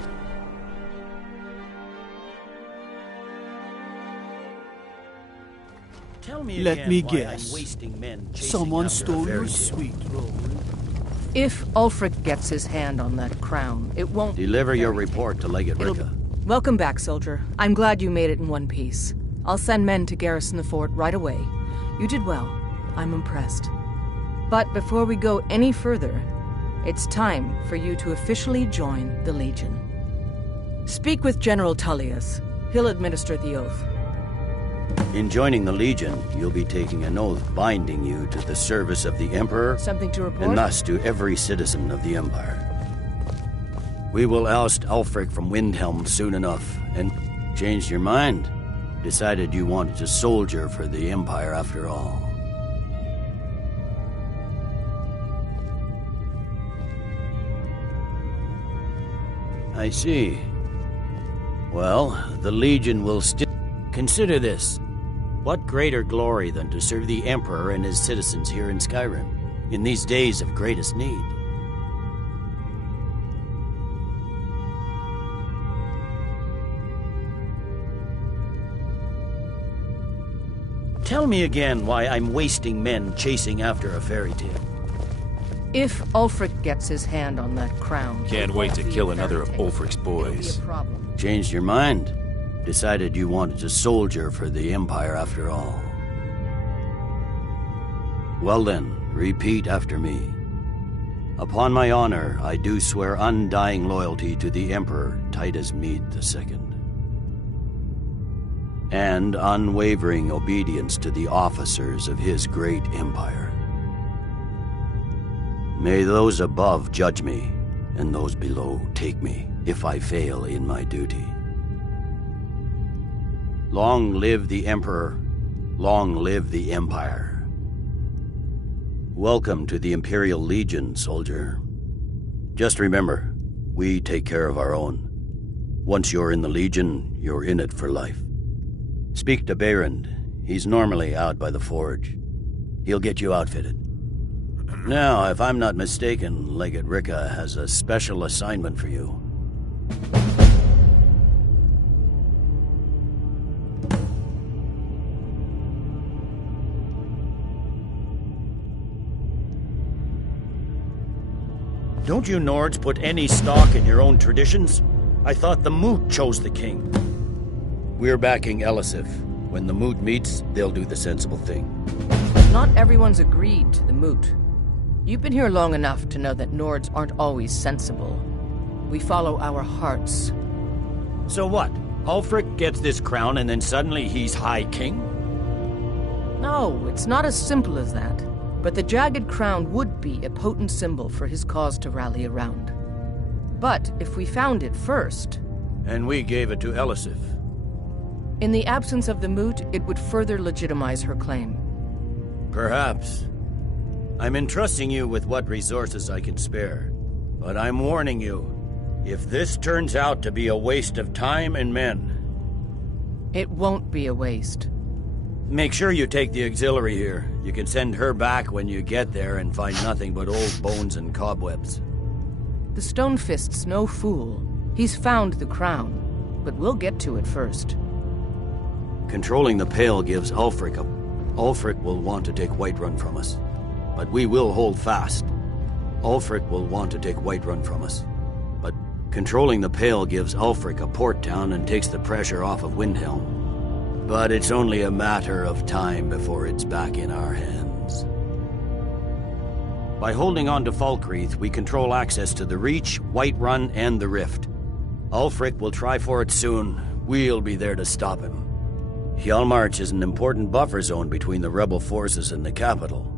Tell me Let again me why guess. I'm wasting men chasing Someone after a stole your fairy tale. sweet roll. If Ulfric gets his hand on that crown, it won't... Deliver your report to Legate Ricca. Welcome back, soldier. I'm glad you made it in one piece. I'll send men to garrison the fort right away. You did well. I'm impressed. But before we go any further, it's time for you to officially join the Legion. Speak with General Tullius. He'll administer the oath. In joining the Legion, you'll be taking an oath binding you to the service of the Emperor... Something to report? ...and thus to every citizen of the Empire. We will oust Ulfric from Windhelm soon enough, and changed your mind. Decided you wanted to soldier for the Empire after all. I see. Well, the Legion will still... Consider this. What greater glory than to serve the Emperor and his citizens here in Skyrim, in these days of greatest need? Tell me again why I'm wasting men chasing after a fairy tale. If Ulfric gets his hand on that crown... Can't wait to kill another of Ulfric's boys. Changed your mind? Decided you wanted to soldier for the Empire after all. Well then, repeat after me. Upon my honor, I do swear undying loyalty to the Emperor Titus Mede II. And unwavering obedience to the officers of his great empire. May those above judge me, and those below take me, if I fail in my duty. Long live the Emperor, long live the Empire. Welcome to the Imperial Legion, soldier. Just remember, we take care of our own. Once you're in the Legion, you're in it for life. Speak to Behrend. He's normally out by the forge. He'll get you outfitted. Now, if I'm not mistaken, Legate Ricca has a special assignment for you. Don't you Nords put any stock in your own traditions? I thought the Moot chose the king. We're backing Elisif. When the Moot meets, they'll do the sensible thing. Not everyone's agreed to the Moot. You've been here long enough to know that Nords aren't always sensible. We follow our hearts. So what? Ulfric gets this crown and then suddenly he's High King? No, it's not as simple as that. But the Jagged Crown would be a potent symbol for his cause to rally around. But if we found it first... And we gave it to Elisif. In the absence of the Moot, it would further legitimize her claim. Perhaps. I'm entrusting you with what resources I can spare. But I'm warning you, if this turns out to be a waste of time and men... It won't be a waste. Make sure you take the auxiliary here. You can send her back when you get there and find nothing but old bones and cobwebs. The Stonefist's no fool. He's found the crown, but we'll get to it first. Controlling the Pale gives Ulfric a... Ulfric will want to take Whiterun from us. But we will hold fast. Ulfric will want to take Whiterun from us. But controlling the Pale gives Ulfric a port town and takes the pressure off of Windhelm. But it's only a matter of time before it's back in our hands. By holding on to Falkreath, we control access to the Reach, Whiterun, and the Rift. Ulfric will try for it soon. We'll be there to stop him. Hjalmarch is an important buffer zone between the rebel forces and the capital.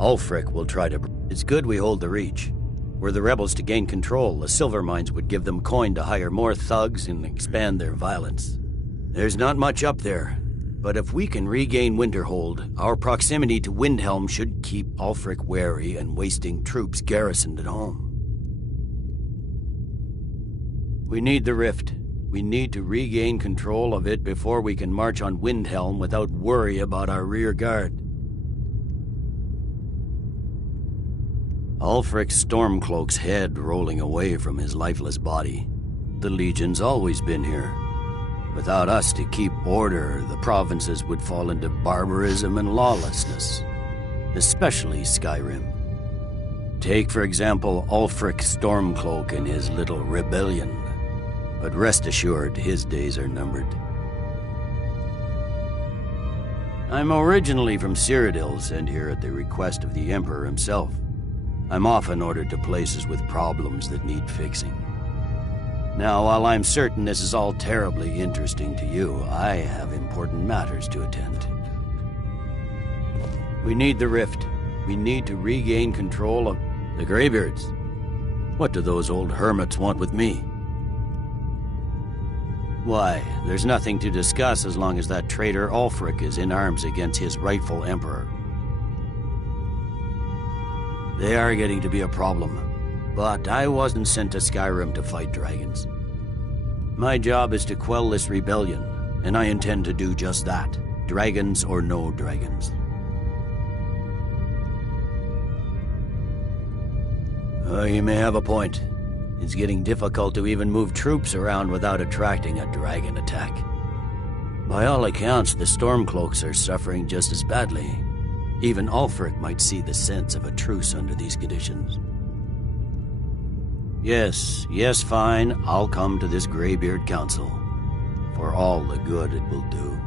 Ulfric will try to... It's good we hold the Reach. Were the rebels to gain control, the silver mines would give them coin to hire more thugs and expand their violence. There's not much up there, but if we can regain Winterhold, our proximity to Windhelm should keep Ulfric wary and wasting troops garrisoned at home. We need the Rift. We need to regain control of it before we can march on Windhelm without worry about our rear guard. Ulfric's Stormcloak's head rolling away from his lifeless body. The Legion's always been here. Without us to keep order, the provinces would fall into barbarism and lawlessness. Especially Skyrim. Take, for example, Ulfric Stormcloak and his little rebellion. But rest assured, his days are numbered. I'm originally from Cyrodiil, sent here at the request of the Emperor himself. I'm often ordered to places with problems that need fixing. Now, while I'm certain this is all terribly interesting to you, I have important matters to attend to. We need the rift. We need to regain control of the Greybeards. What do those old hermits want with me? Why, there's nothing to discuss as long as that traitor Ulfric is in arms against his rightful emperor. They are getting to be a problem, but I wasn't sent to Skyrim to fight dragons. My job is to quell this rebellion, and I intend to do just that, dragons or no dragons. You may have a point. It's getting difficult to even move troops around without attracting a dragon attack. By all accounts, the Stormcloaks are suffering just as badly. Even Ulfric might see the sense of a truce under these conditions. Yes, fine. I'll come to this Greybeard Council. For all the good it will do.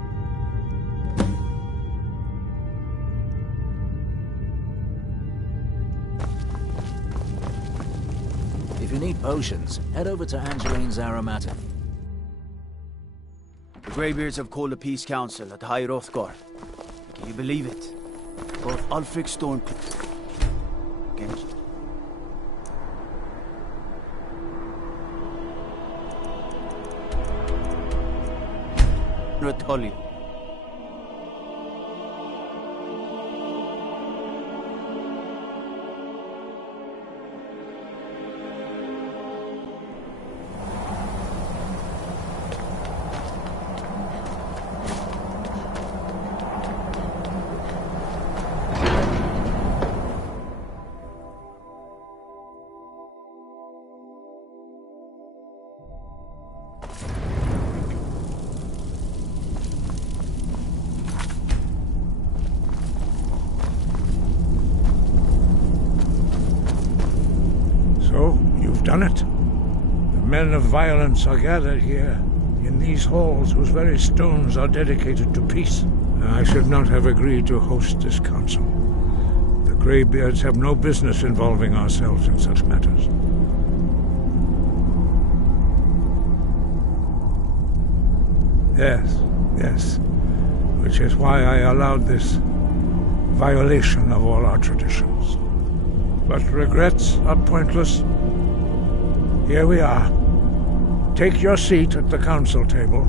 If you need potions, head over to Angeline's Aromatic. The Greybeards have called a peace council at High Hrothgar. Can you believe it? Both Ulfric Stormcloak against Rotolio. Done it. The men of violence are gathered here, in these halls whose very stones are dedicated to peace. I should not have agreed to host this council. The Greybeards have no business involving ourselves in such matters. Yes. Which is why I allowed this violation of all our traditions. But regrets are pointless. Here we are. Take your seat at the council table,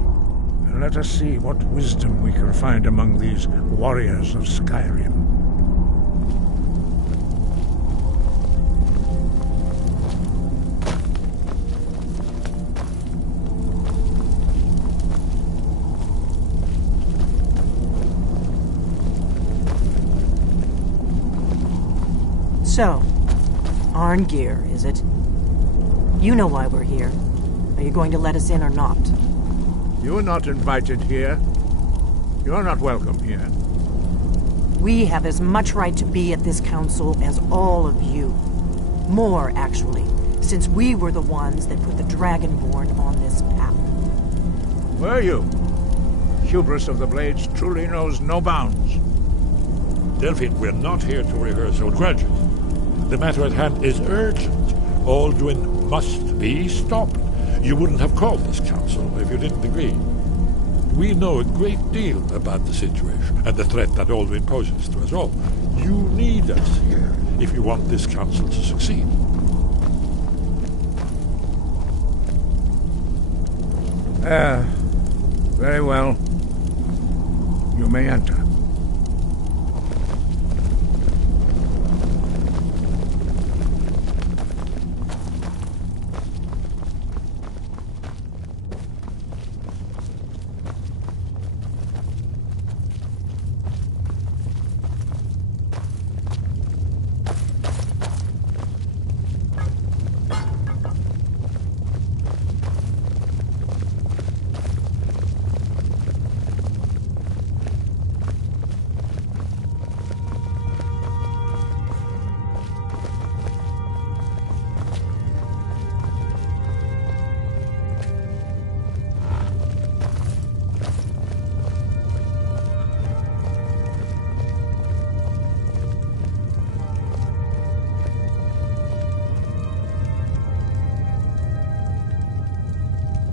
and let us see what wisdom we can find among these warriors of Skyrim. So, Arngeir, is it? You know why we're here. Are you going to let us in or not? You are not invited here. You are not welcome here. We have as much right to be at this council as all of you. More, actually, since we were the ones that put the Dragonborn on this path. Were you? Hubris of the Blades truly knows no bounds. Delphine, we're not here to rehearse old grudges. The matter at hand is urgent. Alduin must be stopped. You wouldn't have called this council if you didn't agree. We know a great deal about the situation and the threat that Alduin poses to us all. You need us here if you want this council to succeed. Very well. You may enter.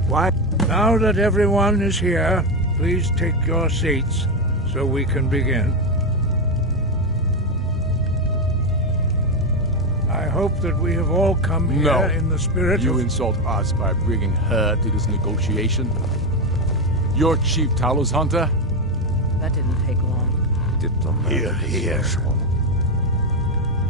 Why? Now that everyone is here, please take your seats so we can begin. I hope that we have all come here in the spirit You of... insult us by bringing her to this negotiation? You're Chief Talos Hunter? That didn't take long. Here.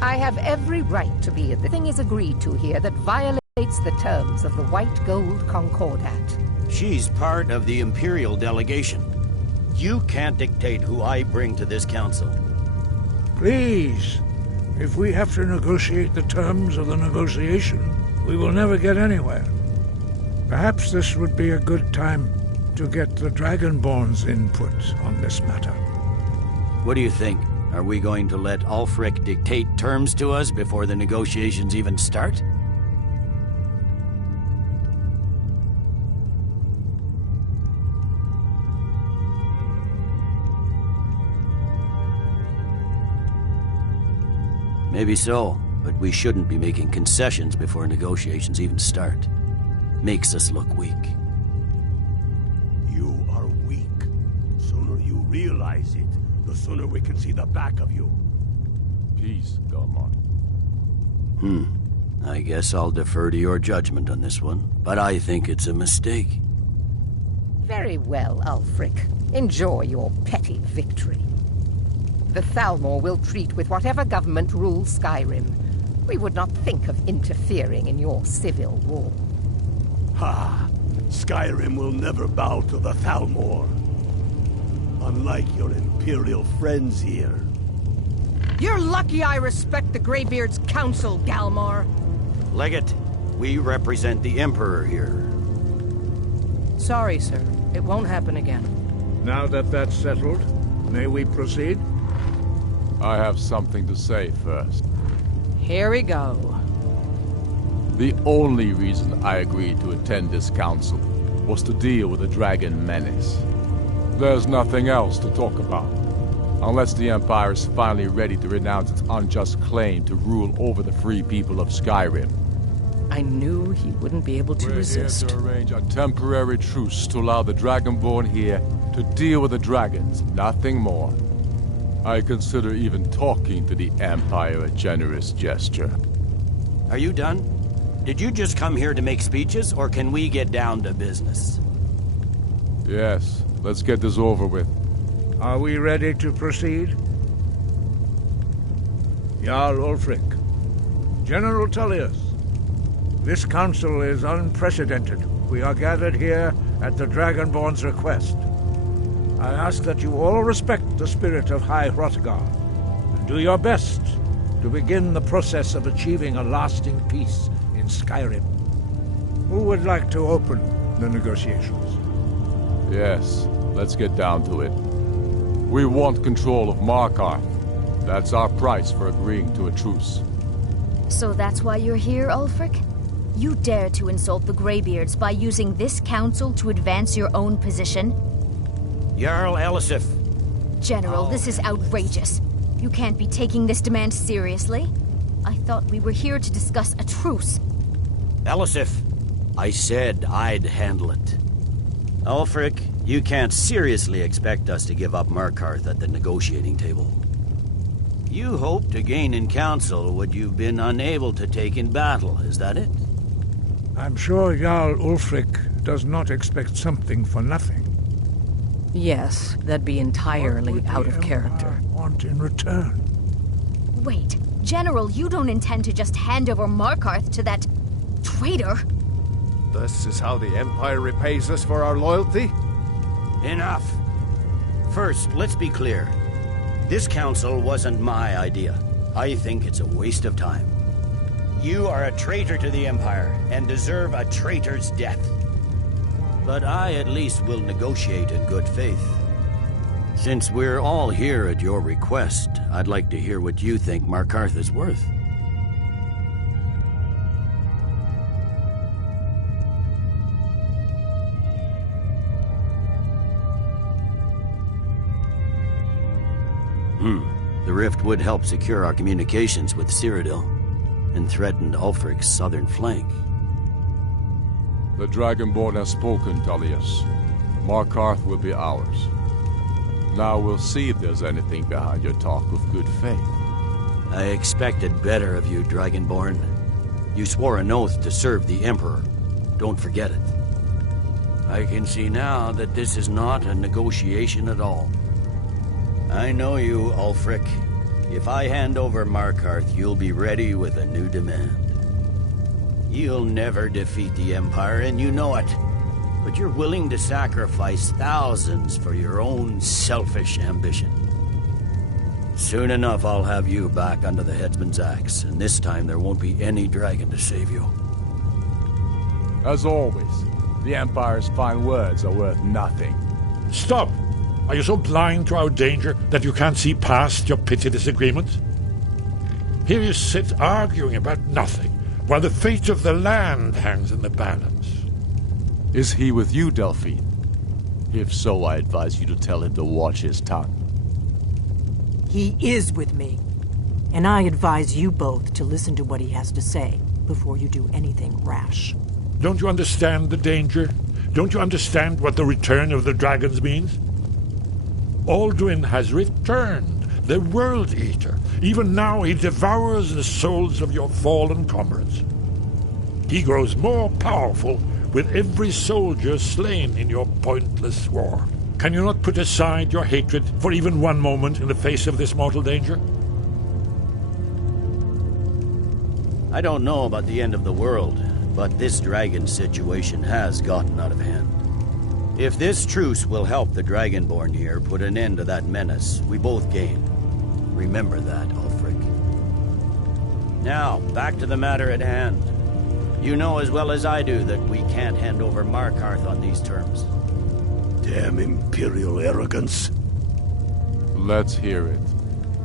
I have every right to be at the thing is agreed to here that violates the terms of the White Gold Concordat. She's part of the Imperial delegation. You can't dictate who I bring to this council. Please, if we have to negotiate the terms of the negotiation, we will never get anywhere. Perhaps this would be a good time to get the Dragonborn's input on this matter. What do you think? Are we going to let Ulfric dictate terms to us before the negotiations even start? Maybe so, but we shouldn't be making concessions before negotiations even start. Makes us look weak. You are weak. Sooner you realize it, the sooner we can see the back of you. Peace, Galmar. I guess I'll defer to your judgment on this one, but I think it's a mistake. Very well, Ulfric. Enjoy your petty victory. The Thalmor will treat with whatever government rules Skyrim. We would not think of interfering in your civil war. Ha! Skyrim will never bow to the Thalmor. Unlike your Imperial friends here. You're lucky I respect the Greybeard's counsel, Galmar. Legate, we represent the Emperor here. Sorry, sir. It won't happen again. Now that that's settled, may we proceed? I have something to say first. Here we go. The only reason I agreed to attend this council was to deal with the dragon menace. There's nothing else to talk about. Unless the Empire is finally ready to renounce its unjust claim to rule over the free people of Skyrim. I knew he wouldn't be able to resist. We're here to arrange a temporary truce to allow the Dragonborn here to deal with the dragons, nothing more. I consider even talking to the Empire a generous gesture. Are you done? Did you just come here to make speeches, or can we get down to business? Yes, let's get this over with. Are we ready to proceed? Jarl Ulfric, General Tullius, this council is unprecedented. We are gathered here at the Dragonborn's request. I ask that you all respect the spirit of High Hrothgar, and do your best to begin the process of achieving a lasting peace in Skyrim. Who would like to open the negotiations? Yes, let's get down to it. We want control of Markarth. That's our price for agreeing to a truce. So that's why you're here, Ulfric? You dare to insult the Greybeards by using this council to advance your own position? Jarl Elisif. General, this is outrageous. You can't be taking this demand seriously. I thought we were here to discuss a truce. Elisif, I said I'd handle it. Ulfric, you can't seriously expect us to give up Markarth at the negotiating table. You hoped to gain in council what you've been unable to take in battle, is that it? I'm sure Jarl Ulfric does not expect something for nothing. Yes, that'd be entirely out of character. Want in return? Wait, General, you don't intend to just hand over Markarth to that traitor? This is how the Empire repays us for our loyalty? Enough. First, let's be clear. This council wasn't my idea. I think it's a waste of time. You are a traitor to the Empire and deserve a traitor's death. But I at least will negotiate in good faith. Since we're all here at your request, I'd like to hear what you think Markarth is worth. The rift would help secure our communications with Cyrodiil and threatened Ulfric's southern flank. The Dragonborn has spoken, Tullius. Markarth will be ours. Now we'll see if there's anything behind your talk of good faith. I expected better of you, Dragonborn. You swore an oath to serve the Emperor. Don't forget it. I can see now that this is not a negotiation at all. I know you, Ulfric. If I hand over Markarth, you'll be ready with a new demand. You'll never defeat the Empire, and you know it. But you're willing to sacrifice thousands for your own selfish ambition. Soon enough, I'll have you back under the headsman's axe, and this time there won't be any dragon to save you. As always, the Empire's fine words are worth nothing. Stop! Are you so blind to our danger that you can't see past your petty disagreements? Here you sit arguing about nothing, while the fate of the land hangs in the balance. Is he with you, Delphine? If so, I advise you to tell him to watch his tongue. He is with me. And I advise you both to listen to what he has to say before you do anything rash. Don't you understand the danger? Don't you understand what the return of the dragons means? Alduin has returned, the World Eater. Even now he devours the souls of your fallen comrades. He grows more powerful with every soldier slain in your pointless war. Can you not put aside your hatred for even one moment in the face of this mortal danger? I don't know about the end of the world, but this dragon situation has gotten out of hand. If this truce will help the Dragonborn here put an end to that menace, we both gain. Remember that, Ulfric. Now, back to the matter at hand. You know as well as I do that we can't hand over Markarth on these terms. Damn Imperial arrogance. Let's hear it.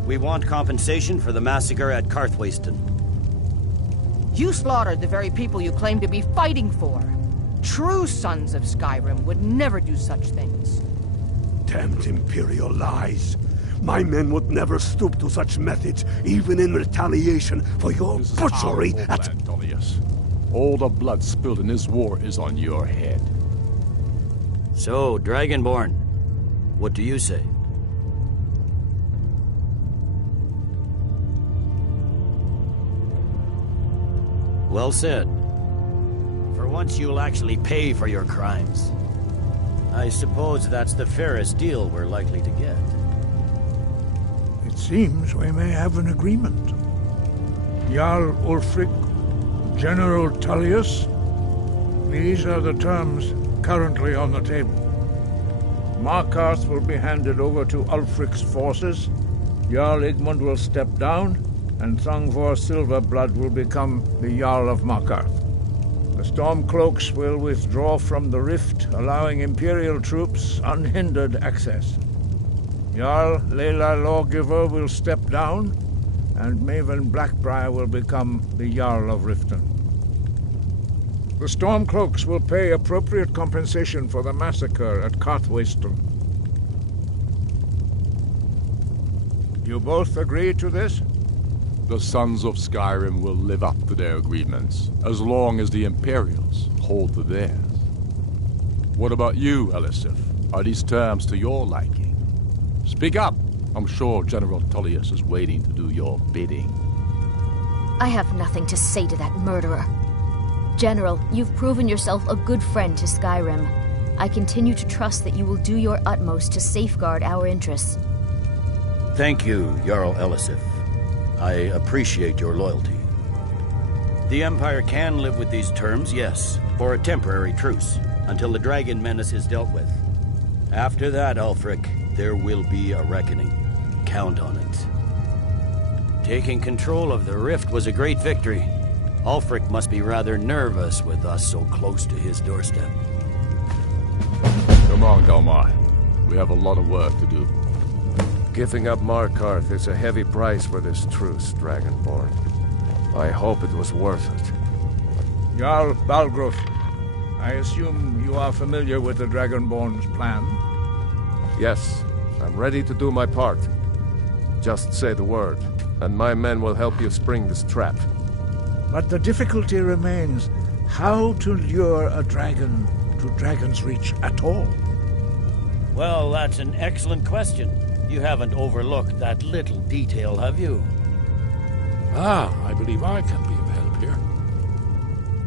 We want compensation for the massacre at Karthwasten. You slaughtered the very people you claim to be fighting for. True sons of Skyrim would never do such things. Damned Imperial lies. My men would never stoop to such methods, even in retaliation for your butchery at... Tullius. All the blood spilled in this war is on your head. So, Dragonborn, what do you say? Well said. For once you'll actually pay for your crimes. I suppose that's the fairest deal we're likely to get. It seems we may have an agreement. Jarl Ulfric, General Tullius, these are the terms currently on the table. Markarth will be handed over to Ulfric's forces, Jarl Igmund will step down, and Thongvor Silverblood will become the Jarl of Markarth. The Stormcloaks will withdraw from the rift, allowing Imperial troops unhindered access. Jarl Leila Lawgiver will step down, and Maven Blackbriar will become the Jarl of Riften. The Stormcloaks will pay appropriate compensation for the massacre at Karthwasten. You both agree to this? The Sons of Skyrim will live up to their agreements, as long as the Imperials hold to theirs. What about you, Elisif? Are these terms to your liking? Speak up! I'm sure General Tullius is waiting to do your bidding. I have nothing to say to that murderer. General, you've proven yourself a good friend to Skyrim. I continue to trust that you will do your utmost to safeguard our interests. Thank you, Jarl Elisif. I appreciate your loyalty. The Empire can live with these terms, yes, for a temporary truce, until the dragon menace is dealt with. After that, Ulfric, there will be a reckoning. Count on it. Taking control of the rift was a great victory. Ulfric must be rather nervous with us so close to his doorstep. Come on, Galmar. We have a lot of work to do. Giving up Markarth is a heavy price for this truce, Dragonborn. I hope it was worth it. Jarl Balgruuf, I assume you are familiar with the Dragonborn's plan? Yes, I'm ready to do my part. Just say the word, and my men will help you spring this trap. But the difficulty remains, how to lure a dragon to Dragon's Reach at all? Well, that's an excellent question. You haven't overlooked that little detail, have you? I believe I can be of help here.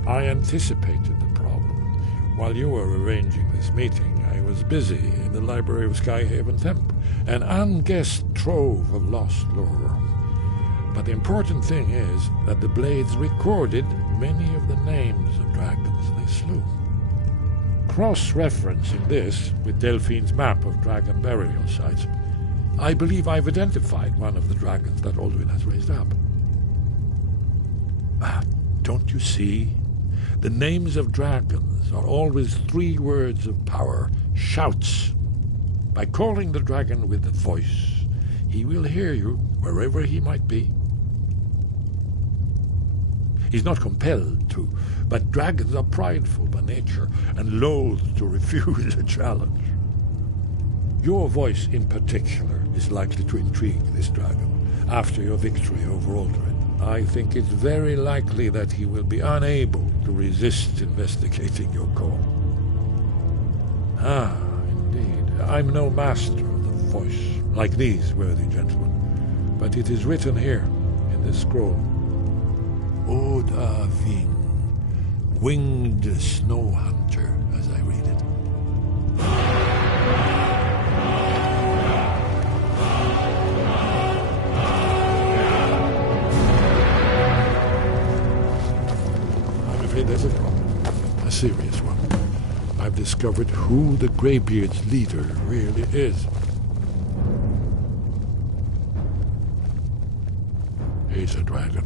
I anticipated the problem. While you were arranging this meeting, I was busy in the library of Skyhaven Temp, an unguessed trove of lost lore. But the important thing is that the Blades recorded many of the names of dragons they slew. Cross-referencing this with Delphine's map of dragon burial sites, I believe I've identified one of the dragons that Alduin has raised up. Don't you see? The names of dragons are always 3 words of power, shouts. By calling the dragon with a voice, he will hear you wherever he might be. He's not compelled to, but dragons are prideful by nature and loath to refuse a challenge. Your voice in particular is likely to intrigue this dragon after your victory over Alduin. I think it's very likely that he will be unable to resist investigating your call. Indeed. I'm no master of the voice, like these worthy gentlemen, but it is written here in this scroll. Oda Ving, winged snow hunter, as I read it. I'm afraid there's a problem, a serious one. I've discovered who the Greybeard's leader really is. He's a dragon.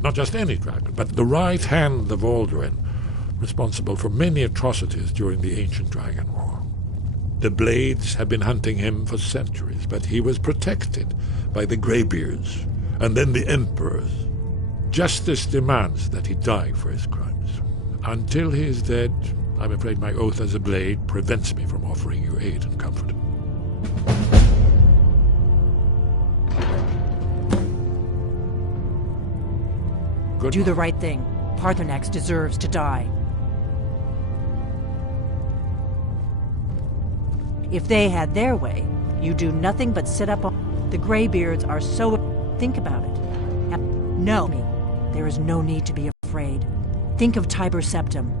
Not just any dragon, but the right hand of Alduin, responsible for many atrocities during the Ancient Dragon War. The Blades have been hunting him for centuries, but he was protected by the Greybeards, and then the Emperors. Justice demands that he die for his crimes. Until he is dead, I'm afraid my oath as a Blade prevents me from offering you aid and comfort. Do the right thing. Parthenax deserves to die. If they had their way, you do nothing but sit up on... The Greybeards are so... Think about it. No. There is no need to be afraid. Think of Tiber Septim.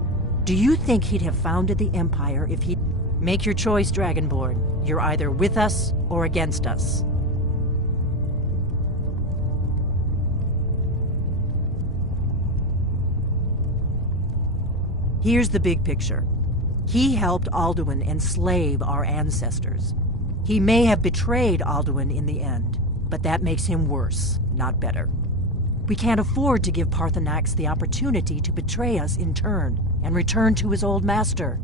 Do you think he'd have founded the Empire if he... Make your choice, Dragonborn. You're either with us or against us. Here's the big picture. He helped Alduin enslave our ancestors. He may have betrayed Alduin in the end, but that makes him worse, not better. We can't afford to give Parthenax the opportunity to betray us in turn and return to his old master.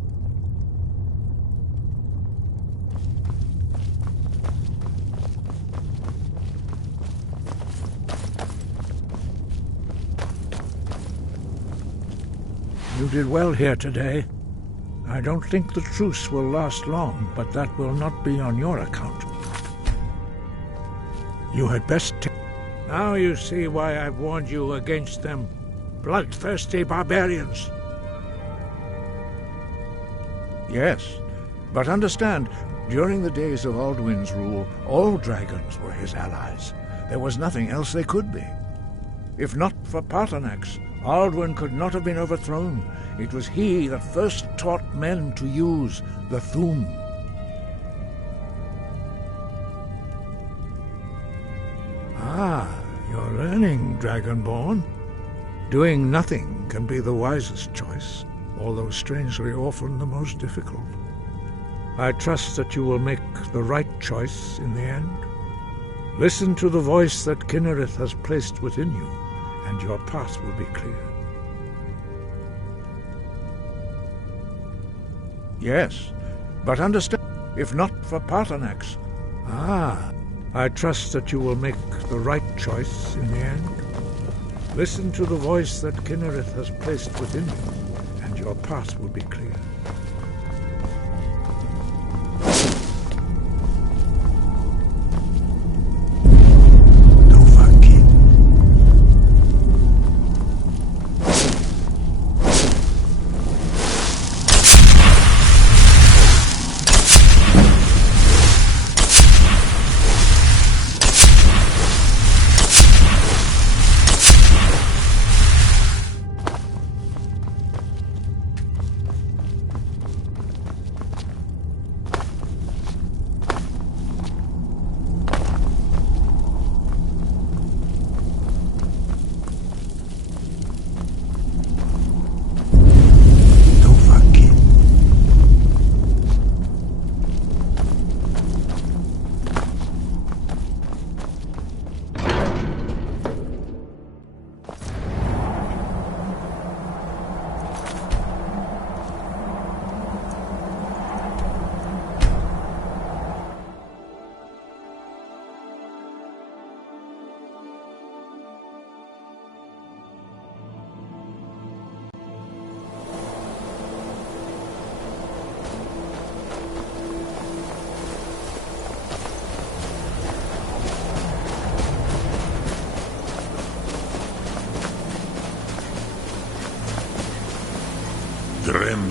You did well here today. I don't think the truce will last long, but that will not be on your account. You had best Now you see why I've warned you against them. Bloodthirsty barbarians. Yes, but understand, during the days of Alduin's rule, all dragons were his allies. There was nothing else they could be. If not for Parthenax, Alduin could not have been overthrown. It was he that first taught men to use the Thu'um. You're learning, Dragonborn. Doing nothing can be the wisest choice, although strangely often the most difficult. I trust that you will make the right choice in the end. Listen to the voice that Kynareth has placed within you, and your path will be clear. Yes, but understand, if not for Parthenax. I trust that you will make the right choice in the end. Listen to the voice that Kynareth has placed within you, and your path will be clear.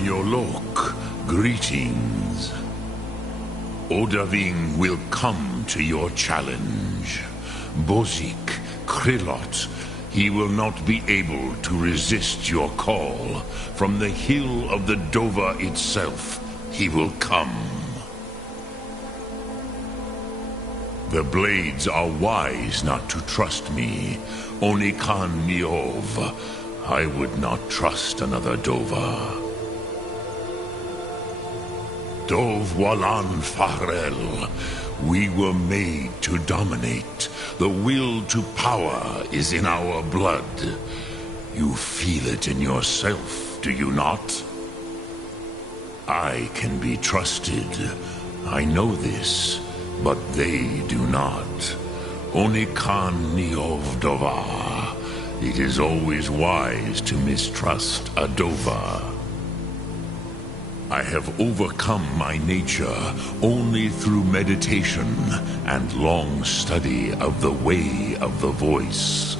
Yolok, greetings. Odaving will come to your challenge. Bozik, Krillot, he will not be able to resist your call. From the hill of the Dova itself, he will come. The Blades are wise not to trust me. Onikan Niov, I would not trust another Dova. Dov Walan Farel, we were made to dominate. The will to power is in our blood. You feel it in yourself, do you not? I can be trusted. I know this, but they do not. Onikan Niov Dova. It is always wise to mistrust a Dova. I have overcome my nature only through meditation and long study of the way of the voice.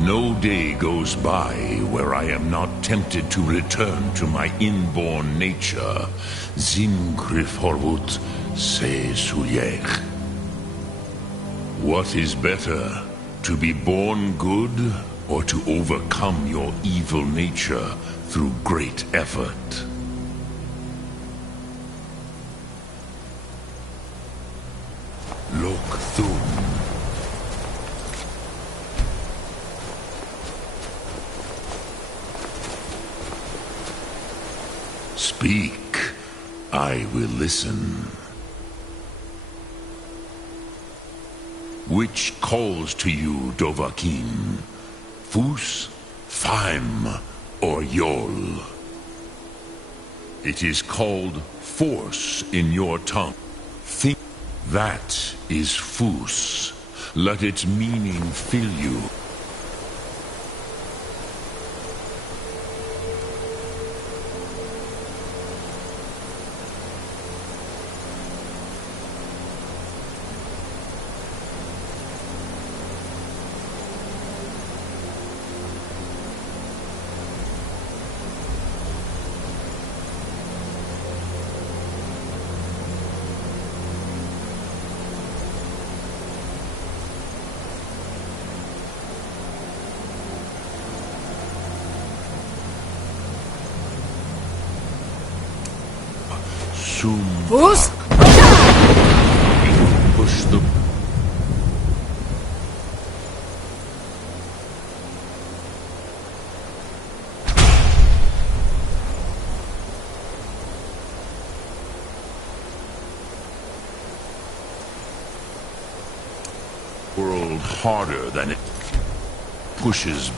No day goes by where I am not tempted to return to my inborn nature. Zimgriforwut se suyech. What is better, to be born good or to overcome your evil nature through great effort? Lok Thum. Speak, I will listen. Which calls to you, Dovahkiin? Fus, Faim, or Yol? It is called force in your tongue. Think that is Fus. Let its meaning fill you. Fus? Push the... world harder than it pushes